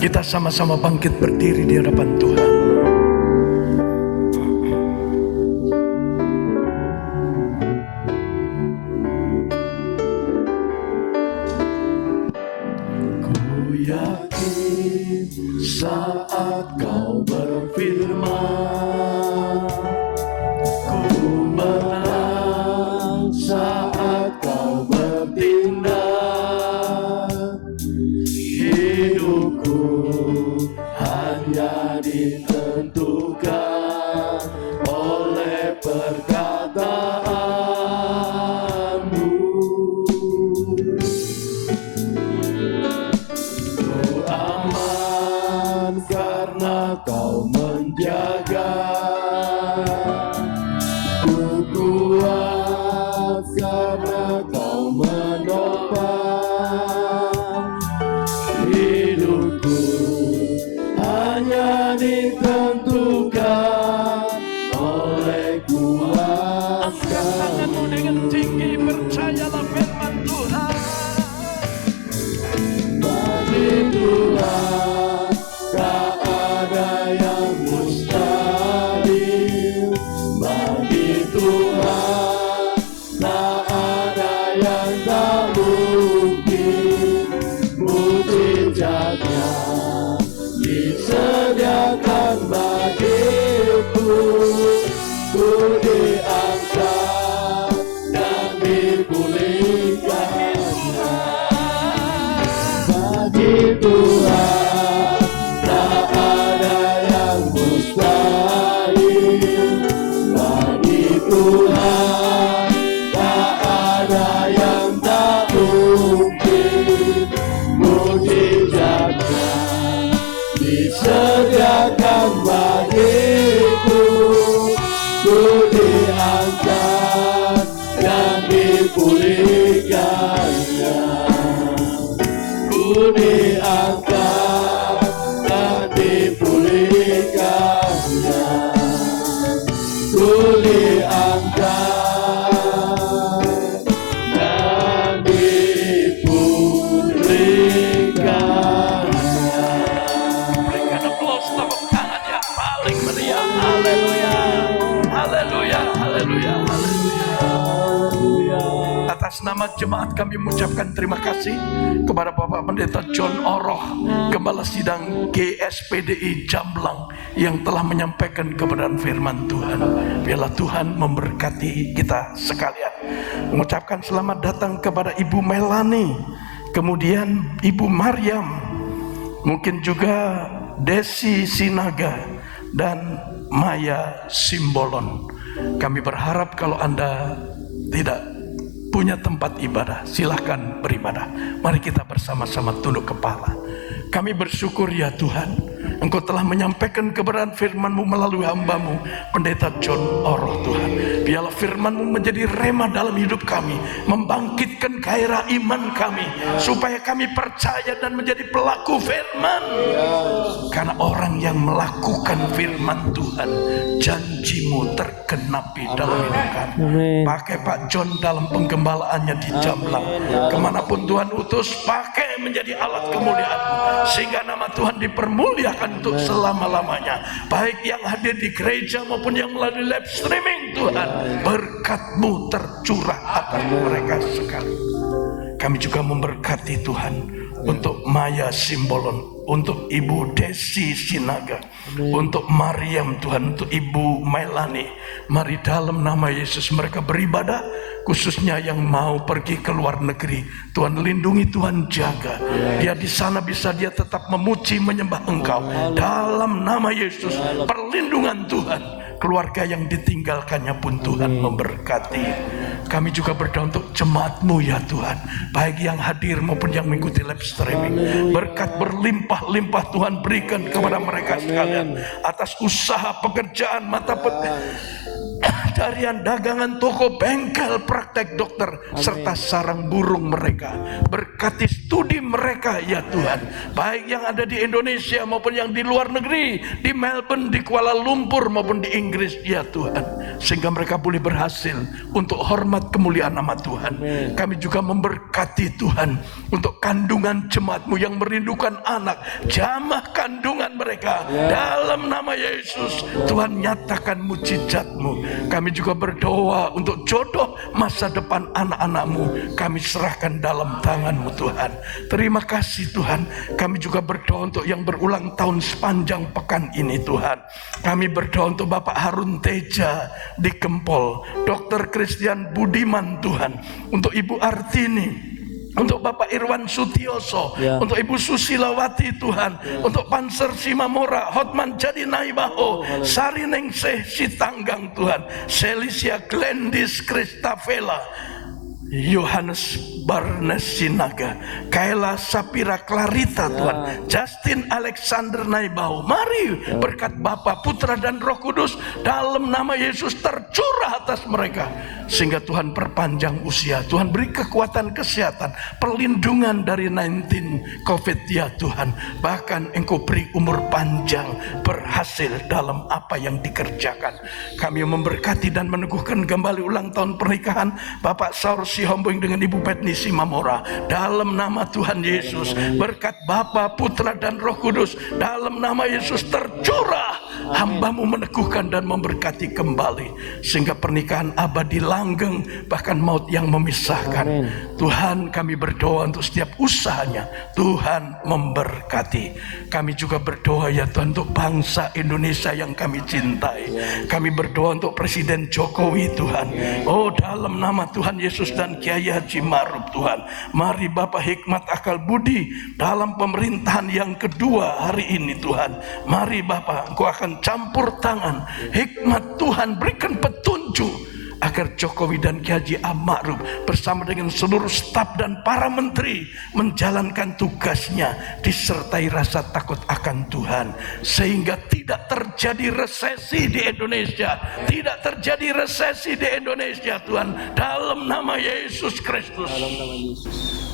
Kita sama-sama bangkit berdiri di hadapan Tuhan. Saat kau berfirman, ku menang. Saat kau bertindak, hidupku hanya ditentukan oleh perkataanmu. Ku aman karena kau menjaga, ku kuat karena kau menopang. Hidupku hanya ditentukan oleh kuasa. Angkat tanganmu dengan tinggi, percayalah firman Tuhan. Bagi Tuhan tak ada yang mustahil. Bagi Tuhan tak ada yang tak mungkin. Mujizatnya disediakan bagiku. Ku diangkat dan dipulihkan. Bagi Tuhan tak ada yang mustahil. Bagi Tuhan tak nama jemaat kami mengucapkan terima kasih kepada Bapak Pendeta John Oroh, Gembala Sidang GSPDI Jamblang, yang telah menyampaikan kebenaran firman Tuhan. Biarlah Tuhan memberkati kita sekalian. Mengucapkan selamat datang kepada Ibu Melani, kemudian Ibu Maryam, mungkin juga Desi Sinaga, dan Maya Simbolon. Kami berharap kalau Anda tidak punya tempat ibadah, silahkan beribadah. Mari kita bersama-sama tunduk kepala. Kami bersyukur ya Tuhan, Engkau telah menyampaikan kebenaran firman-Mu melalui hamba-Mu Pendeta John Oroh Tuhan. Biarlah firman-Mu menjadi rema dalam hidup kami, membangkitkan gairah iman kami, supaya kami percaya dan menjadi pelaku firman. Karena orang yang melakukan firman Tuhan, janji-Mu tergenapi dalam hidup kami. Pakai Pak John dalam penggembalaannya di Jamblang, kemanapun Tuhan utus, pakai menjadi alat kemuliaan-Mu, sehingga nama Tuhan dipermuliakan untuk selama-lamanya. Baik yang hadir di gereja maupun yang melalui live streaming, Tuhan, berkat-Mu tercurah atas mereka sekali. Kami juga memberkati Tuhan untuk Maya Simbolon, untuk Ibu Desi Sinaga, untuk Maryam Tuhan, untuk Ibu Melani. Mari dalam nama Yesus mereka beribadah, khususnya yang mau pergi ke luar negeri. Tuhan lindungi, Tuhan jaga. Dia di sana bisa dia tetap memuji, menyembah Engkau. Dalam nama Yesus, perlindungan Tuhan. Keluarga yang ditinggalkannya pun Tuhan memberkati. Kami juga berdoa untuk jemaat-Mu ya Tuhan, baik yang hadir maupun yang mengikuti live streaming. Berkat berlimpah-limpah Tuhan berikan kepada mereka sekalian, atas usaha, pekerjaan, darian, dagangan, toko, bengkel, praktek dokter, serta sarang burung mereka. Berkati studi mereka ya Tuhan, baik yang ada di Indonesia maupun yang di luar negeri, di Melbourne, di Kuala Lumpur maupun di Inggris ya Tuhan, sehingga mereka boleh berhasil untuk hormat kemuliaan nama Tuhan. Kami juga memberkati Tuhan untuk kandungan jemaat-Mu yang merindukan anak, jamah kandungan mereka dalam nama Yesus. Tuhan nyatakan mujizat-Mu. Kami juga berdoa untuk jodoh masa depan anak-anak-Mu, kami serahkan dalam tangan-Mu Tuhan. Terima kasih Tuhan. Kami juga berdoa untuk yang berulang tahun sepanjang pekan ini Tuhan. Kami berdoa untuk Bapak Harun Teja di Gempol, Dr. Christian Budiman Tuhan, untuk Ibu Artini, untuk Bapak Irwan Sutioso, untuk Ibu Susilawati Tuhan, untuk Panser Simamora, Hotman Jadi Naibaho, Sari Ningsih Sitanggang Tuhan, Selisia Glendis Kristafela, Yohanes Barnes Sinaga, Kaila Sapira Clarita Tuhan, Justin Alexander Naibaho. Mari berkat Bapa, Putra dan Roh Kudus dalam nama Yesus tercurah atas mereka, sehingga Tuhan perpanjang usia, Tuhan beri kekuatan kesehatan, perlindungan dari 19 COVID ya Tuhan. Bahkan Engkau beri umur panjang, berhasil dalam apa yang dikerjakan. Kami memberkati dan meneguhkan kembali ulang tahun pernikahan Bapak Saur Sihombing dengan Ibu Petni Simamora dalam nama Tuhan Yesus. Berkat Bapa, Putra dan Roh Kudus dalam nama Yesus tercurah. Hamba-Mu meneguhkan dan memberkati kembali, sehingga pernikahan abadi langgeng, bahkan maut yang memisahkan. Tuhan, kami berdoa untuk setiap usahanya, Tuhan memberkati. Kami juga berdoa ya Tuhan untuk bangsa Indonesia yang kami cintai. Kami berdoa untuk Presiden Jokowi Tuhan. Oh, dalam nama Tuhan Yesus dan Kiai Haji Ma'ruf Tuhan, mari Bapak hikmat akal budi dalam pemerintahan yang kedua hari ini Tuhan. Mari Bapak, Engkau akan campur tangan, hikmat Tuhan berikan petunjuk agar Jokowi dan Kiai Haji Ma'ruf bersama dengan seluruh staf dan para menteri menjalankan tugasnya disertai rasa takut akan Tuhan, sehingga tidak terjadi resesi di Indonesia, tidak terjadi resesi di Indonesia Tuhan, dalam nama Yesus Kristus.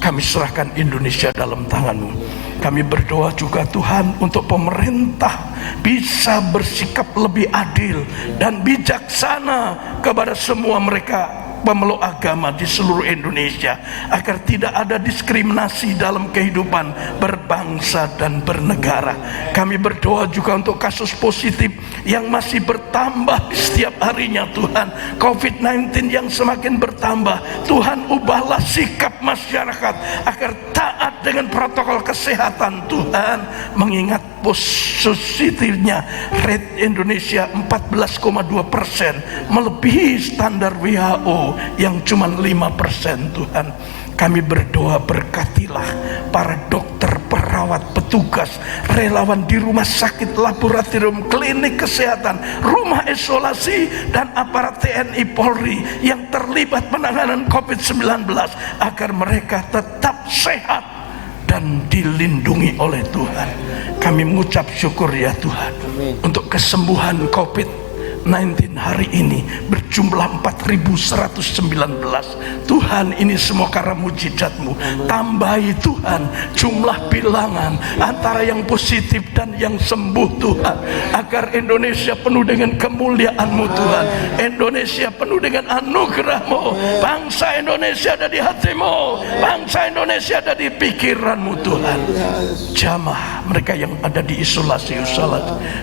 Kami serahkan Indonesia dalam tangan-Mu. Kami berdoa juga Tuhan untuk pemerintah bisa bersikap lebih adil dan bijaksana kepada semua mereka pemeluk agama di seluruh Indonesia, agar tidak ada diskriminasi dalam kehidupan berbangsa dan bernegara. Kami berdoa juga untuk kasus positif yang masih bertambah setiap harinya Tuhan, COVID-19 yang semakin bertambah. Tuhan, ubahlah sikap masyarakat agar taat dengan protokol kesehatan Tuhan, mengingat positifnya rate Indonesia 14,2%, melebihi standar WHO yang cuma 5% Tuhan. Kami berdoa, berkatilah para dokter, perawat, petugas, relawan di rumah sakit, laboratorium, klinik kesehatan, rumah isolasi, dan aparat TNI Polri yang terlibat penanganan COVID-19, agar mereka tetap sehat dan dilindungi oleh Tuhan. Kami mengucap syukur ya Tuhan, untuk kesembuhan COVID-19 hari ini berjumlah 4.119. Tuhan, ini semua karena mujizat-Mu. Tambahi Tuhan jumlah bilangan antara yang positif dan yang sembuh Tuhan, agar Indonesia penuh dengan kemuliaan-Mu Tuhan. Indonesia penuh dengan anugerah-Mu. Bangsa Indonesia ada di hati-Mu, bangsa Indonesia ada di pikiran-Mu Tuhan. Jamah mereka yang ada di isolasi,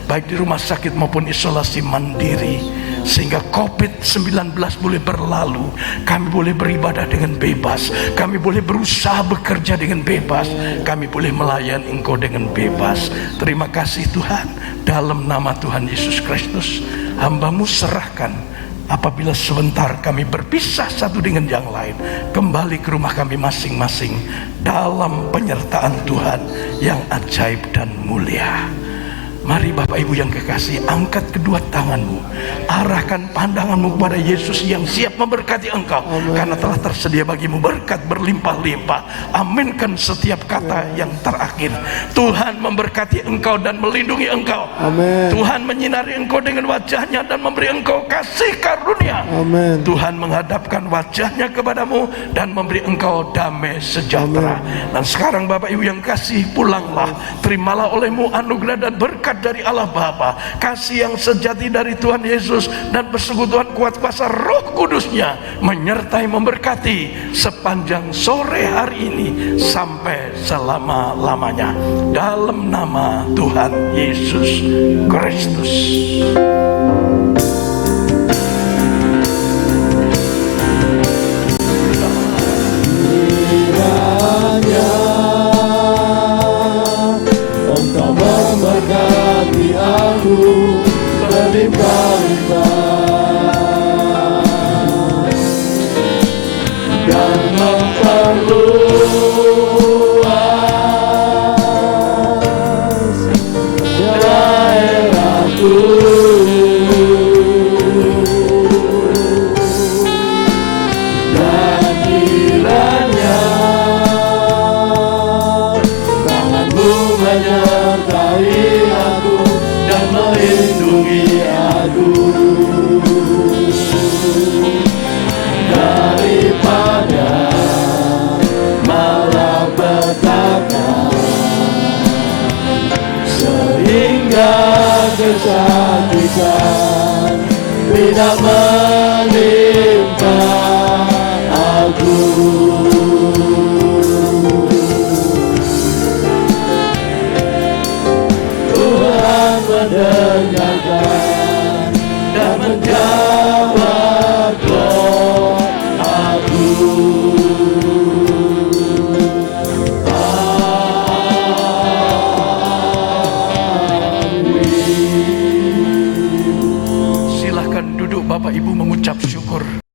baik di rumah sakit maupun isolasi mandiri, sehingga COVID-19 boleh berlalu. Kami boleh beribadah dengan bebas, kami boleh berusaha bekerja dengan bebas, kami boleh melayani Engkau dengan bebas. Terima kasih Tuhan. Dalam nama Tuhan Yesus Kristus, hamba-Mu serahkan. Apabila sebentar kami berpisah satu dengan yang lain, kembali ke rumah kami masing-masing dalam penyertaan Tuhan yang ajaib dan mulia. Mari Bapak Ibu yang kekasih, angkat kedua tanganmu, arahkan pandanganmu kepada Yesus yang siap memberkati engkau. Karena telah tersedia bagimu berkat berlimpah-limpah. Aminkan setiap kata yang terakhir. Tuhan memberkati engkau dan melindungi engkau. Amin. Tuhan menyinari engkau dengan wajahnya dan memberi engkau kasih karunia. Amin. Tuhan menghadapkan wajahnya kepadamu dan memberi engkau damai sejahtera. Dan sekarang Bapak Ibu yang kasih, pulanglah, terimalah olehmu anugerah dan berkat dari Allah Bapa, kasih yang sejati dari Tuhan Yesus, dan persekutuan kuat kuasa Roh Kudusnya menyertai memberkati sepanjang sore hari ini sampai selama-lamanya, dalam nama Tuhan Yesus Kristus.